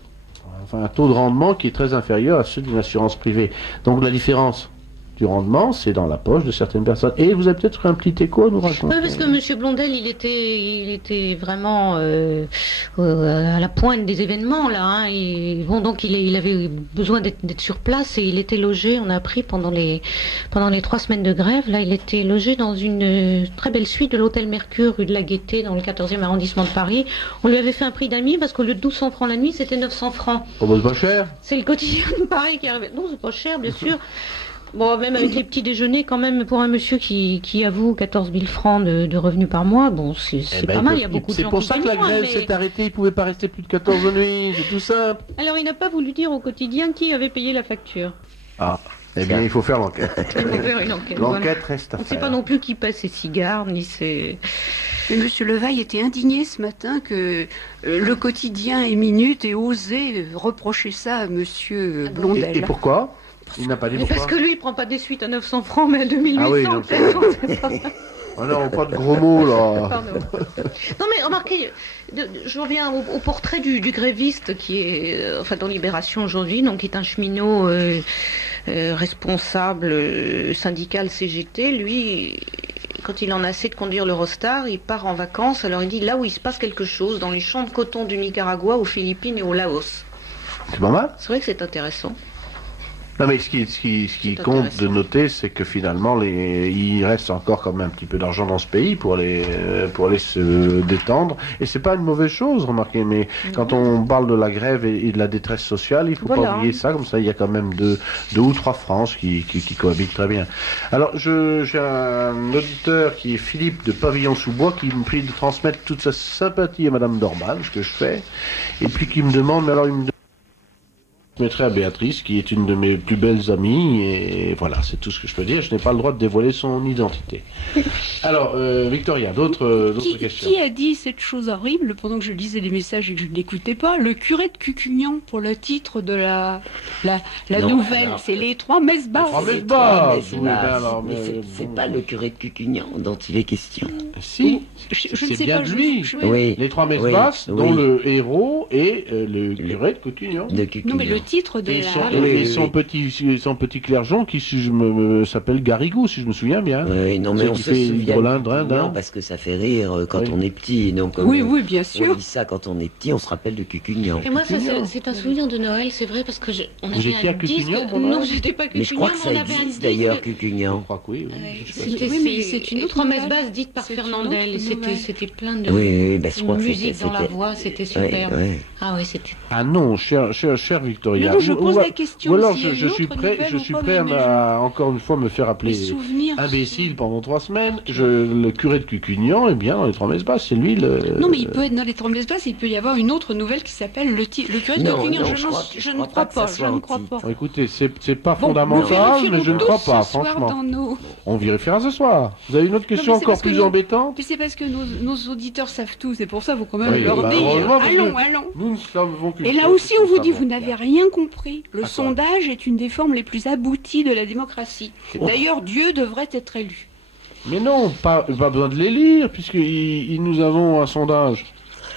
de rendement qui est très inférieur à ceux d'une assurance privée. Donc la différence du rendement, c'est dans la poche de certaines personnes. Et vous avez peut-être un petit écho à nous raconter. Oui, parce que M. Blondel, il était vraiment à la pointe des événements, là. Donc il avait besoin d'être sur place et il était logé, on a appris pendant les 3 semaines de grève, là, il était logé dans une très belle suite de l'hôtel Mercure, rue de la Gaîté, dans le 14e arrondissement de Paris. On lui avait fait un prix d'amis parce qu'au lieu de 1200 francs la nuit, c'était 900 francs. Oh, bah, c'est pas cher. C'est le quotidien de Paris qui arrive. Non, c'est pas cher, bien sûr. Bon, même avec les petits déjeuners, quand même, pour un monsieur qui avoue 14 000 francs de revenus par mois, bon, c'est pas mal, il y a beaucoup de gens. C'est pour ça que la grève s'est arrêtée, il ne pouvait pas rester plus de 14 nuits, c'est tout simple. Alors, il n'a pas voulu dire au quotidien qui avait payé la facture. Ah, eh bien, il faut faire l'enquête. Il faut faire une enquête. L'enquête reste à faire. On ne sait pas non plus qui paie ses cigares, ni ses... Mais M. Levaille était indigné ce matin que le quotidien et Minute ait osé reprocher ça à M. Blondel. Et pourquoi? Il n'a pas dit pourquoi. Parce que lui, il prend pas des suites à 900 francs, mais à 2800. Ah oui, donc Oh non, pas de gros mots, là. Pardon. Non mais remarquez, je reviens au portrait du gréviste qui est, enfin dans Libération aujourd'hui, donc qui est un cheminot responsable syndical CGT. Lui, quand il en a assez de conduire l'Eurostar, il part en vacances. Alors il dit là où il se passe quelque chose, dans les champs de coton du Nicaragua, aux Philippines et au Laos. C'est pas mal. C'est vrai que c'est intéressant. Non, mais ce qui compte de noter, c'est que finalement, il reste encore quand même un petit peu d'argent dans ce pays pour aller se détendre. Et c'est pas une mauvaise chose, remarquez. Mais quand on parle de la grève et de la détresse sociale, il faut pas oublier ça. Comme ça, il y a quand même deux ou trois France qui cohabitent très bien. Alors, j'ai un auditeur qui est Philippe de Pavillon-sous-Bois qui me prie de transmettre toute sa sympathie à Madame Dorman, ce que je fais. Et puis qui me demande, mais alors il me je mettrai à Béatrice, qui est une de mes plus belles amies, et voilà, c'est tout ce que je peux dire. Je n'ai pas le droit de dévoiler son identité. Alors, Victoria, d'autres questions? Qui a dit cette chose horrible pendant que je lisais les messages et que je ne l'écoutais pas? Le curé de Cucugnan, pour le titre de la nouvelle. C'est les trois messes basses. Les trois messes basses. C'est pas le curé de Cucugnan dont il est question. Si, je ne c'est sais bien pas, de lui. Oui. Les trois messes basses, dont le héros est le curé de Cucugnan. Non, mais le titre de son petit clergeon qui s'appelle Garrigou, si je me souviens bien. Oui, non, mais on se souvient Drindin. parce que ça fait rire quand on est petit. Donc, oui, bien sûr. On dit ça quand on est petit, on se rappelle de Cucugnan. Et moi, c'est un souvenir de Noël, c'est vrai, parce que on avait un disque. Non, j'étais pas Cucugnan, mais je crois que ça existe d'ailleurs, Cucugnan. Je crois que oui. C'est une autre messe basse dite par Fernandel. C'était plein de musique dans la voix, c'était superbe. Ah oui, c'était. Ah non, cher Victoria. Je pose la question. Ou alors je suis prêt à encore une fois me faire appeler imbécile pendant 3 semaines. Le curé de Cucugnan est bien dans les trois messes basses, c'est lui le. Non, mais il peut être dans les trois messes basses. Il peut y avoir une autre nouvelle qui s'appelle le curé de Cucugnan. Je ne crois pas. Je ne crois pas. Écoutez, c'est pas fondamental, mais je ne crois pas, franchement. On vérifiera ce soir. Vous avez une autre question encore plus embêtante? Mais c'est parce que nos auditeurs savent tout. C'est pour ça, vous quand même leur dire. Allons. Et là aussi, on vous dit, vous n'avez rien compris. Le sondage est une des formes les plus abouties de la démocratie. D'ailleurs, Dieu devrait être élu. Mais non, pas besoin de les lire, puisque nous avons un sondage.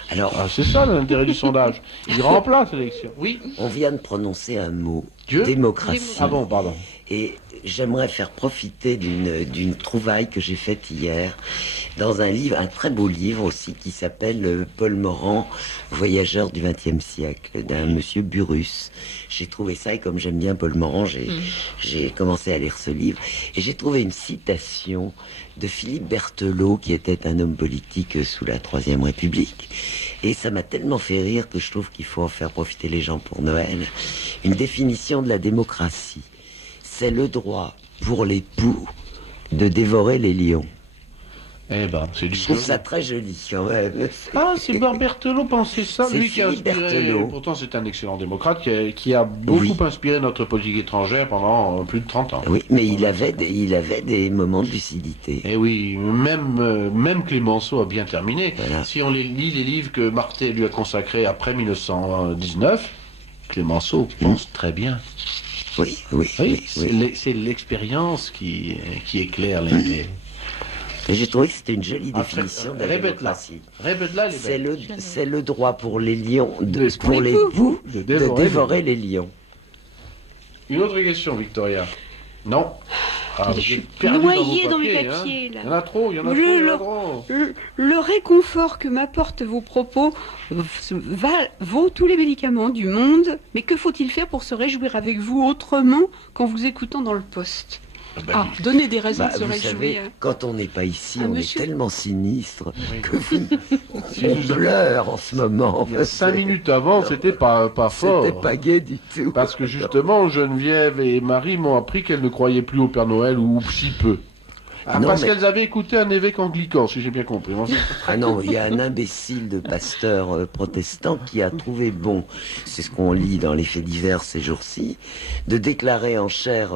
Alors, c'est ça l'intérêt du sondage. Il remplace l'élection. Oui. On vient de prononcer un mot. Dieu. Démocratie. Ah bon, pardon. Et j'aimerais faire profiter d'une trouvaille que j'ai faite hier dans un livre, un très beau livre aussi, qui s'appelle Paul Morand, Voyageur du XXe siècle, d'un monsieur Burrus. J'ai trouvé ça, et comme j'aime bien Paul Morand, j'ai commencé à lire ce livre, et j'ai trouvé une citation de Philippe Berthelot, qui était un homme politique sous la Troisième République. Et ça m'a tellement fait rire que je trouve qu'il faut en faire profiter les gens pour Noël. Une définition de la démocratie. C'est le droit pour l'époux de dévorer les lions. Eh ben, c'est du Je trouve ça très joli quand même. Ah, c'est Berthelot pensait ça, lui qui a inspiré. Pourtant, c'est un excellent démocrate qui a beaucoup inspiré notre politique étrangère pendant plus de 30 ans. Oui, mais il avait des moments de lucidité. Eh oui, même Clémenceau a bien terminé. Voilà. Si on lit les livres que Marté lui a consacrés après 1919, Clémenceau pense très bien. Oui. C'est l'expérience qui éclaire les... J'ai trouvé que c'était une jolie définition de la démocratie. Répète-la, c'est le droit pour les lions, pour l'époux, de dévorer les lions. Une autre question, Victoria. Non. Je suis noyée dans mes papiers. Il y en a trop, Le réconfort que m'apportent vos propos vaut tous les médicaments du monde, mais que faut-il faire pour se réjouir avec vous autrement qu'en vous écoutant dans le poste? Donnez des raisons de se réjouir. Savez, quand on n'est pas ici, on est tellement sinistre que on pleure en ce moment. 5 minutes avant, c'était pas fort. C'était pas gai du tout. Parce que justement, Geneviève et Marie m'ont appris qu'elles ne croyaient plus au Père Noël ou si peu. Parce qu'elles avaient écouté un évêque anglican, si j'ai bien compris. Ah non, il y a un imbécile de pasteur protestant qui a trouvé bon, c'est ce qu'on lit dans les faits divers ces jours-ci, de déclarer en chair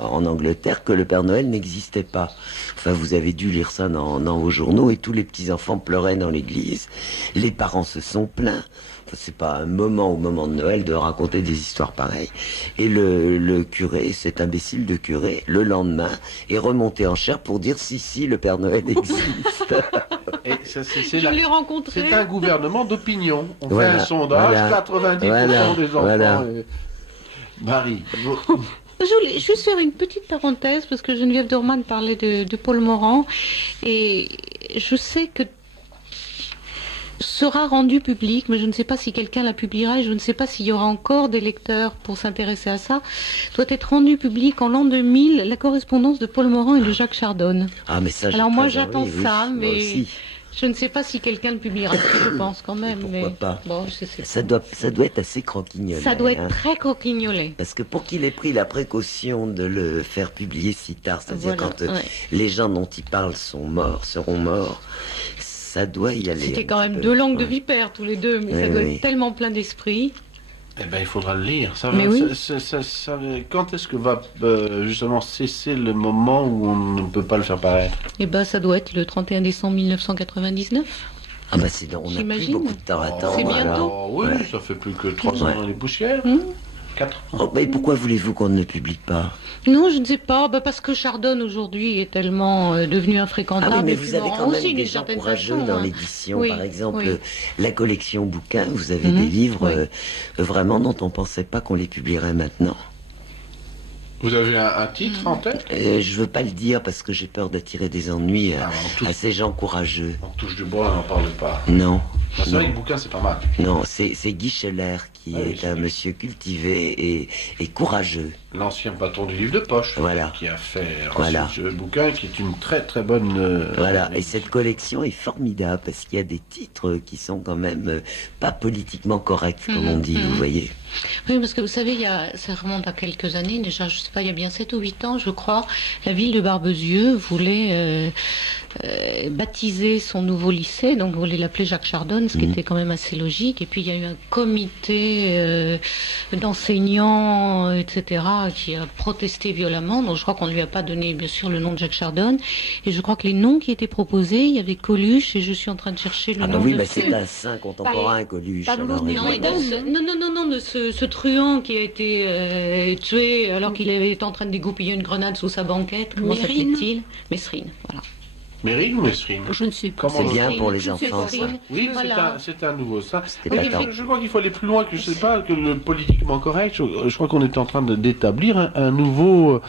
en Angleterre que le Père Noël n'existait pas. Enfin, vous avez dû lire ça dans vos journaux, et tous les petits-enfants pleuraient dans l'église. Les parents se sont plaints. c'est pas un moment au moment de Noël de raconter des histoires pareilles. Et le curé, cet imbécile de curé, le lendemain, est remonté en chair pour dire si, le Père Noël existe. Et Je l'ai rencontré. C'est un gouvernement d'opinion. On Voilà, fait un sondage, voilà, 90% des enfants. voilà. Marie, Je voulais juste faire une petite parenthèse parce que Geneviève Dorman parlait de Paul Morand et je sais que sera rendu public, mais je ne sais pas si quelqu'un la publiera et je ne sais pas s'il y aura encore des lecteurs pour s'intéresser à ça. Doit être rendu public en l'an 2000 la correspondance de Paul Morand et de Jacques Chardon. Ah, mais ça, alors moi j'attends ça, moi mais aussi. je ne sais pas si quelqu'un le publiera. Je pense quand même. Pourquoi pas bon, je sais ça doit être assez croquignolé. Ça doit être très croquignolé. Parce que pour qu'il ait pris la précaution de le faire publier si tard, c'est-à-dire Voilà, quand les gens dont il parle seront morts, ça doit y aller. C'était quand même deux langues de vipère tous les deux, mais ça doit être tellement plein d'esprit. Eh ben, il faudra le lire. Mais oui. Quand est-ce que va justement cesser le moment où on ne peut pas le faire paraître? Eh ben, ça doit être le 31 décembre 1999. Ah bah c'est on n'a plus beaucoup de temps à attendre. C'est bientôt. Oui, ça fait plus que 3 ans dans les poussières. 4 ans. Oh, mais pourquoi voulez-vous qu'on ne le publie pas? Non, je ne sais pas, parce que Chardon aujourd'hui est tellement devenu infréquentable. Ah oui, mais et vous avez Morand quand même aussi, des d'une gens certaine courageux façon, dans hein. l'édition. Oui, Par exemple, oui. la collection bouquins, vous avez des livres vraiment dont on ne pensait pas qu'on les publierait maintenant. Vous avez un titre en tête? Je veux pas le dire parce que j'ai peur d'attirer des ennuis à ces gens courageux. On touche du bois, on n'en parle pas. Non. C'est vrai que le bouquin, c'est pas mal. Non, c'est Guy Scheller qui est un monsieur cultivé et courageux. L'ancien patron du livre de poche. Voilà. Qui a fait Voilà. ce bouquin qui est une très très bonne... Voilà, et cette collection est formidable parce qu'il y a des titres qui sont quand même pas politiquement corrects, comme on dit, vous voyez. Oui, parce que vous savez, ça remonte à quelques années, déjà, je sais pas, il y a bien 7 ou 8 ans, je crois, la ville de Barbezieux voulait baptiser son nouveau lycée, donc voulait l'appeler Jacques Chardon, ce qui était quand même assez logique, et puis il y a eu un comité d'enseignants, etc., qui a protesté violemment, donc je crois qu'on ne lui a pas donné, bien sûr, le nom de Jacques Chardon, et je crois que les noms qui étaient proposés, il y avait Coluche, et je suis en train de chercher le nom oui, de bah c'est un saint contemporain, Coluche. Non, de ce truand qui a été tué alors qu'il était en train de dégoupiller une grenade sous sa banquette. Comment s'appelait-il? Messrine, voilà. Mérine ou Mesrine? Je ne sais pas. C'est bien pour les enfants, ça. Oui, Voilà. c'est un nouveau ça. C'était Je crois qu'il faut aller plus loin que, je sais pas, que le politiquement correct. Je crois qu'on est en train d'établir un nouveau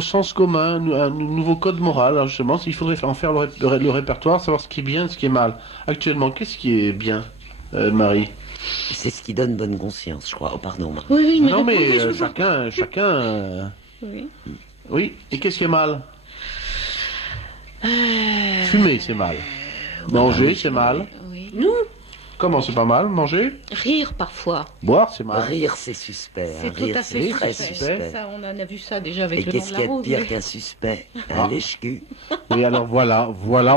sens commun, un nouveau code moral. Alors justement, il faudrait en faire le répertoire, savoir ce qui est bien, ce qui est mal. Actuellement, qu'est-ce qui est bien, Marie? C'est ce qui donne bonne conscience, je crois. Oh, pardon, Marie. Oui, mais non, mais chacun... Oui. Oui, et qu'est-ce qui est mal? Fumer, c'est mal. Manger, c'est mal. Oui. Non, Comment, c'est pas mal, manger? Rire parfois. Boire, c'est mal. Rire, c'est suspect. C'est tout Rire, à fait c'est très suspect. suspect. Ça, on en a vu ça déjà avec Et le nom qu'est-ce de qu'il y la a de rose. pire qu'un suspect? Un lèche-cul. Oui, alors voilà,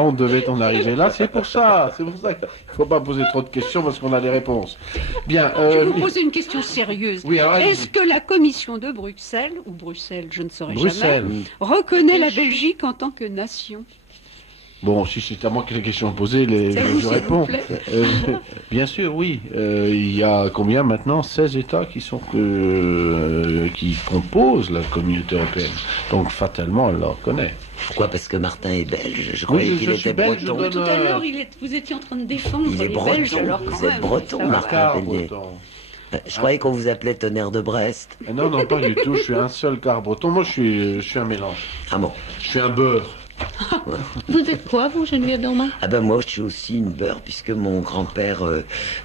on devait en arriver là. C'est pour ça qu'il ne faut pas poser trop de questions parce qu'on a les réponses. Bien. je vais vous poser une question sérieuse. Oui, alors, allez-y. Est-ce que la commission de Bruxelles, ou Bruxelles, je ne saurais Bruxelles. jamais, reconnaît la Belgique en tant que nation? Bon, si c'est à moi que les questions posées, C'est vous, je s'il réponds. vous plaît. Bien sûr, oui. Il y a combien maintenant? 16 États qui composent la communauté européenne. Donc fatalement, elle la reconnaît. Pourquoi? Parce que Martin est belge. Je croyais qu'il je suis était belge, je breton. donne- Tout à l'heure, vous étiez en train de défendre Il est les Belges, breton. alors quand Vous êtes même. breton, ça va. Martin Quart Pellier. breton. Je croyais qu'on vous appelait Tonnerre de Brest. Non, pas du tout. Je suis un seul quart breton. Moi, je suis un mélange. Ah bon? Je suis un beurre. Vous êtes quoi, vous, Geneviève Dorman? Ah ben moi je suis aussi une beurre puisque mon grand-père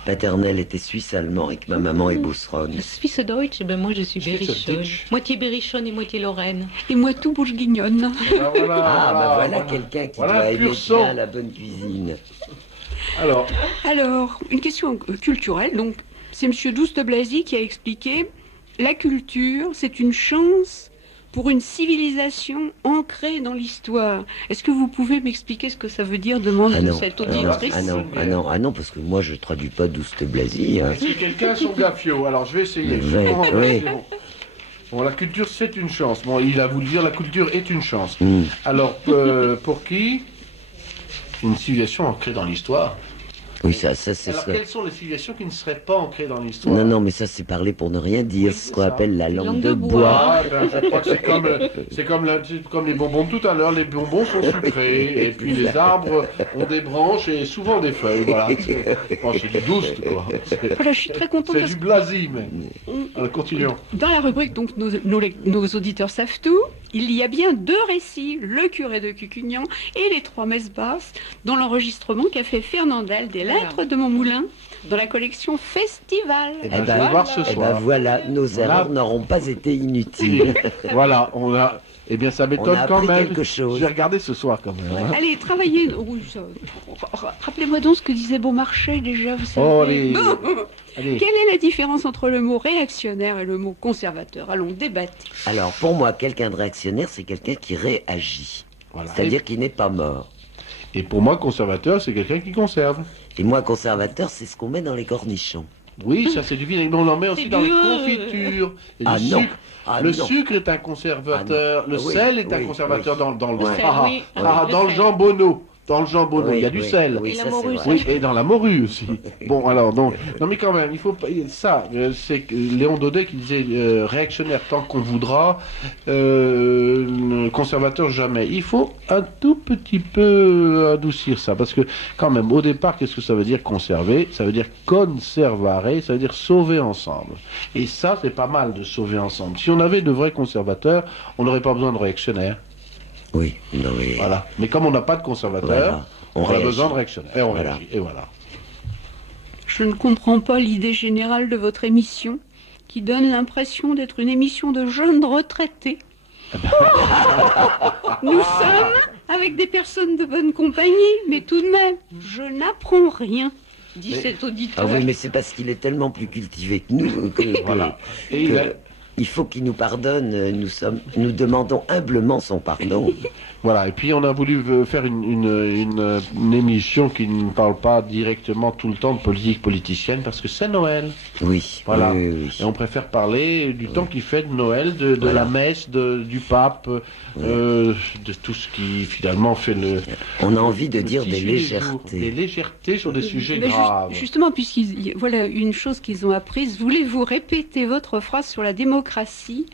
paternel était suisse-allemand et que ma maman est beauceronne. Suisse Deutsch, eh ben moi je suis berrichonne. Schweizerdeutsch. Moitié berrichonne et moitié lorraine. Et moi, tout bourguignonne. Voilà quelqu'un qui Voilà doit un aimer pur sang. bien la bonne cuisine. Alors, Alors, une question culturelle. Donc, c'est M. Douste de Blazy qui a expliqué la culture, c'est une chance pour une civilisation ancrée dans l'histoire. Est-ce que vous pouvez m'expliquer ce que ça veut dire, demande cette auditrice? Ah non, parce que moi je traduis pas Douste Blazy. Hein. est-ce que quelqu'un a son gaffio? Alors, je vais essayer. Oui, oui. Bon, la culture, c'est une chance. Bon, il a voulu dire la culture est une chance. Mm. Alors, pour qui? Une civilisation ancrée dans l'histoire. Oui, ça c'est Alors, ça. quelles sont les filiations qui ne seraient pas ancrées dans l'histoire? Non, non, mais ça c'est parler pour ne rien dire, Oui, ce c'est qu'on ça. appelle la langue de de bois. Ah, ben, je crois que c'est comme les bonbons de tout à l'heure. Les bonbons sont sucrés, et puis les arbres ont des branches et souvent des feuilles. Voilà. C'est du douce, quoi. Voilà, je suis très contente C'est parce du blasi, mais. Alors, continuons. Dans la rubrique, donc, nos auditeurs savent tout. Il y a bien 2 récits, le curé de Cucugnan et les 3 messes basses, dans l'enregistrement qu'a fait Fernandel des Lettres de Montmoulin dans la collection Festival. Eh ben, je vais voir ce Eh ben soir. voilà, nos erreurs n'auront pas été inutiles. Voilà, on a. Eh bien, ça On m'étonne a quand appris même. quelque chose. Je vais regarder ce soir quand même. Hein. Allez, travaillez. Oui, rappelez-moi donc ce que disait Beaumarchais déjà, vous savez. Oh, allez. Bon. Allez. Quelle est la différence entre le mot réactionnaire et le mot conservateur? Allons débattre. Alors, pour moi, quelqu'un de réactionnaire, c'est quelqu'un qui réagit. Voilà. C'est-à-dire qu'il n'est pas mort. Et pour moi, conservateur, c'est quelqu'un qui conserve. Et moi, conservateur, c'est ce qu'on met dans les cornichons. Oui, ça c'est du vinaigre. On en met aussi C'est dans les du- confitures. Et Ah du non. sucre. Ah Le non. sucre est un conservateur. Ah non. Le Oui, sel est un oui, conservateur oui. dans le Ouais. Oui, avec dans le le sel. jambonneau. Dans le jambonneau, Oui, il y a du oui, sel. oui, Et ça, la c'est morue, vrai. Oui, et dans la morue aussi. Bon, alors, donc, non, mais quand même, il faut pas. Ça, c'est Léon Daudet qui disait réactionnaire tant qu'on voudra, conservateur jamais. Il faut un tout petit peu adoucir ça, parce que, quand même, au départ, qu'est-ce que ça veut dire conserver? Ça veut dire conservare, ça veut dire sauver ensemble. Et ça, c'est pas mal de sauver ensemble. Si on avait de vrais conservateurs, on n'aurait pas besoin de réactionnaires. Oui, non mais... Voilà. Mais comme on n'a pas de conservateurs, Voilà. on a réagit. besoin de réactionnaires. Et on Voilà. réagit. Et voilà. Je ne comprends pas l'idée générale de votre émission, qui donne l'impression d'être une émission de jeunes retraités. Nous sommes avec des personnes de bonne compagnie, mais tout de même, je n'apprends rien, dit Mais- cet Ah auditeur. oui, mais c'est parce qu'il est tellement plus cultivé que nous Voilà. Et que il a- il faut qu'il nous pardonne. Nous demandons humblement son pardon. Voilà, et puis on a voulu faire une émission qui ne parle pas directement tout le temps de politique politicienne parce que c'est Noël. Oui, Voilà. oui, oui, Et on préfère parler du temps qui fait de Noël, de Voilà. la messe, du pape, de tout ce qui finalement fait le. On a envie de le dire des tissu des jours. Des légèretés. légèretés sur des sujets Mais graves. justement, voilà une chose qu'ils ont apprise, voulez-vous répéter votre phrase sur la démocratie?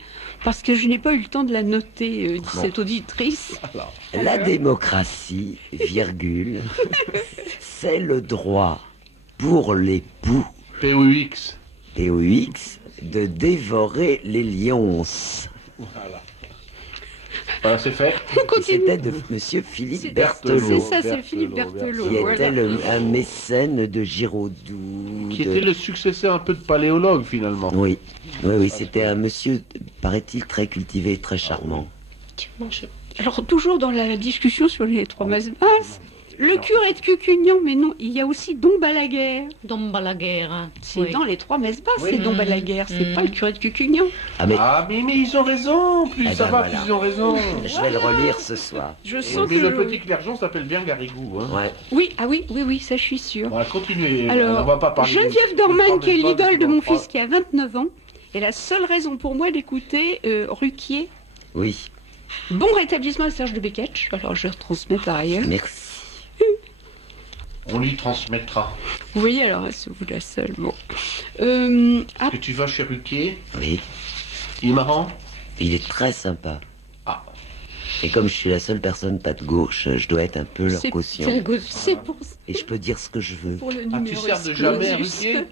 Parce que je n'ai pas eu le temps de la noter, dit Bon. cette auditrice. Alors, La démocratie, virgule, c'est le droit pour l'époux POX. POX de dévorer les lions. Voilà. Voilà, c'est fait. On Et continue. c'était de Monsieur Philippe C'est Berthelot, ça, c'est Philippe Berthelot. qui Voilà. était un mécène de Giraudoux. Qui de- était le successeur un peu de paléologue finalement. Oui, oui, oui, c'était un monsieur, paraît-il, très cultivé, très charmant. Alors, toujours dans la discussion sur les 3 messes basses, le curé de Cucugnan, mais non, il y a aussi Dom Balaguer. Dom Balaguer. Hein. C'est Oui. dans les 3 messes basses, Oui. c'est Dom Balaguer, c'est pas le curé de Cucugnan. Ah mais Ah, mais ils ont raison. Plus Eh ça ben va, voilà. plus ils ont raison. je vais le relire ce soir. Je sens Mais que... le petit clergeon s'appelle bien Garrigou. Hein. Ouais. Oui, ah oui, oui, oui, ça je suis sûre. On va continuer. on Alors, va pas parler Geneviève des Dorman, qui est trois l'idole de mon trois- fils qui a 29 ans, est la seule raison pour moi d'écouter Ruquier. Oui, Bon rétablissement à Serge de Beketch. Alors, je retransmets par ailleurs. merci. On lui transmettra. Vous voyez, alors, c'est vous la seule. Bon. Est-ce que tu vas chez Ruquier? Oui, Il est marrant? il est très sympa. Ah. Et comme je suis la seule personne pas de gauche, je dois être un peu leur C'est caution. c'est pour, Et je peux dire ce que je veux. pour le Ah, numéro tu sers de jamais à exclusif. Ruquier?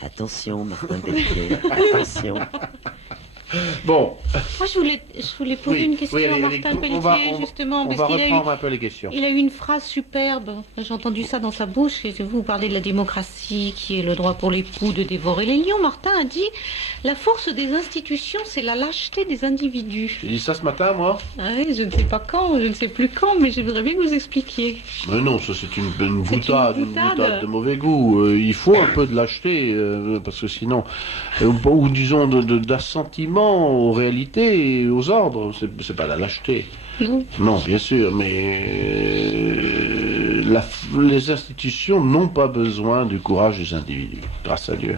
Attention, Martin Pelletier, attention. Bon, Moi, je voulais poser Oui, une question oui, à allez, Martin allez, Pelletier, on va justement, on parce va qu'il a eu... reprendre un peu les questions. Il a eu une phrase superbe. J'ai entendu ça dans sa bouche. Et vous parlez de la démocratie, qui est le droit pour l'époux de dévorer les lions. Martin a dit la force des institutions, c'est la lâcheté des individus. J'ai dit ça ce matin, moi? Ah oui, je ne sais pas quand, je ne sais plus quand, mais j'aimerais bien que vous expliquiez. Mais non, ça c'est une C'est une boutade, boutade. de mauvais goût. Il faut un peu de lâcheté, parce que sinon, ou disons d'assentiment aux réalités, et aux ordres, c'est pas la lâcheté. Non. Non, bien sûr, mais les institutions n'ont pas besoin du courage des individus, grâce à Dieu.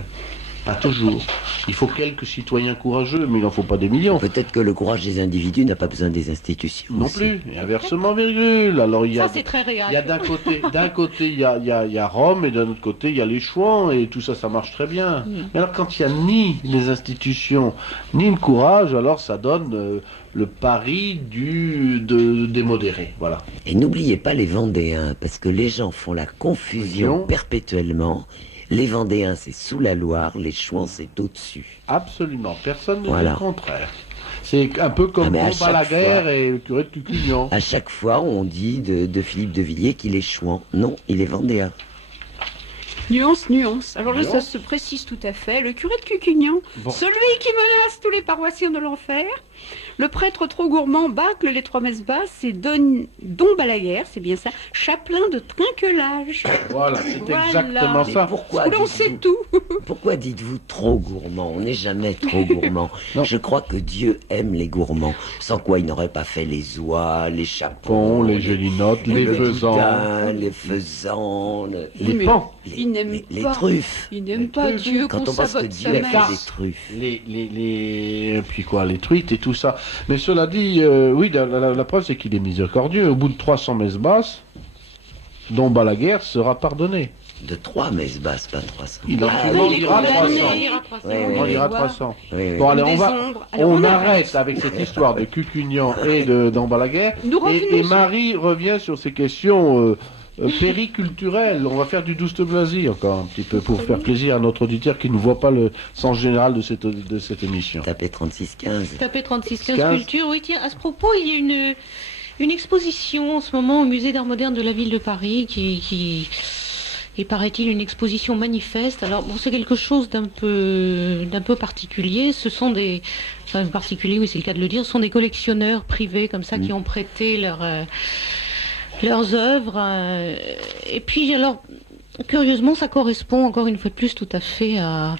Pas toujours. Il faut quelques citoyens courageux, mais il n'en faut pas des millions. Peut-être que le courage des individus n'a pas besoin des institutions. Non aussi. plus. Et inversement, virgule. Alors il y a, Ça, c'est très réel. il y a d'un côté il y a Rome et d'un autre côté il y a les Chouans et tout ça, ça marche très bien. Mais alors quand il n'y a ni les institutions ni le courage, alors ça donne le pari des modérés. Voilà. Et n'oubliez pas les Vendéens, parce que les gens font la confusion perpétuellement. Les Vendéens, c'est sous la Loire, les Chouans, c'est au-dessus. Absolument. Personne ne dit Voilà. le contraire. C'est un peu comme mais à Balaguer chaque et le curé de Cucugnan. À chaque fois, on dit de Philippe de Villiers qu'il est Chouan. Non, il est Vendéen. Nuance, nuance. Alors là, Nuance. ça se précise tout à fait. Le curé de Cucugnan, Bon. celui qui menace tous les paroissiens de l'enfer, le prêtre trop gourmand bâcle les 3 messes basses, c'est Don Balaguer, c'est bien ça, chapelain de trinquelage. Voilà, c'est Voilà. exactement Mais ça. pourquoi Là, on sait tout. Pourquoi dites-vous trop gourmand? On n'est jamais trop gourmand. Non. Je crois que Dieu aime les gourmands. Sans quoi il n'aurait pas fait les oies, les chapons, Les gelinottes, les le faisans, boudin, les faisans, les Mais pans. il n'aime les pas. truffes. Il n'aime pas trucs. Dieu Quand qu'on on pense que sabote sa Dieu a messe. fait des truffes. Puis quoi, les truites et tout ça. Mais cela dit, oui, la preuve c'est qu'il est miséricordieux. Au bout de 300 messes basses, Don Balaguer sera pardonné. De 3 messes basses, pas 300. Il en Il est dira condamné, 300. il ira 300. Ouais, On ouais. ira voir. 300. Oui, oui. Bon, allez, Des on va. ombres. Alors, On arrête avec cette histoire de Cucugnan et de Don Balaguer. Nous revenons Et sur- Marie revient sur ces questions périculturelles. On va faire du Douste Blazy encore un petit peu pour faire plaisir à notre auditeur qui ne voit pas le sens général de cette émission. Tapez 36-15. Tapez 36-15 15. culture. Oui, tiens, à ce propos, il y a une exposition en ce moment au musée d'art moderne de la ville de Paris qui et paraît-il une exposition manifeste. Alors bon, c'est quelque chose d'un peu particulier. Ce sont des, enfin particulier, oui, c'est le cas de le dire. Ce sont des collectionneurs privés comme ça qui ont prêté leurs œuvres. Et puis alors, curieusement, ça correspond encore une fois de plus tout à fait à.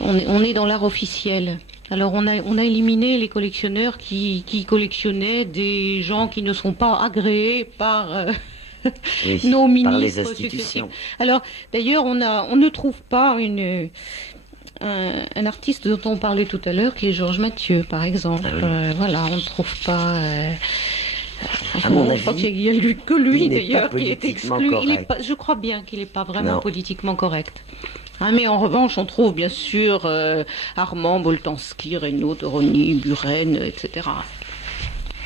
On est dans l'art officiel. Alors on a éliminé les collectionneurs qui collectionnaient des gens qui ne sont pas agréés par Oui, nos par ministres les successifs. institutions. Alors d'ailleurs on ne trouve pas un artiste dont on parlait tout à l'heure qui est Georges Mathieu par exemple. Ah oui. Voilà, on ne trouve pas. À mon je crois avis, qu'il y a que lui il n'est d'ailleurs pas qui est politiquement exclu. correct. Je crois bien qu'il n'est pas vraiment Non. politiquement correct. Ah, mais en revanche, on trouve bien sûr Armand, Boltanski, Reynaud, Toroni, Buren, etc.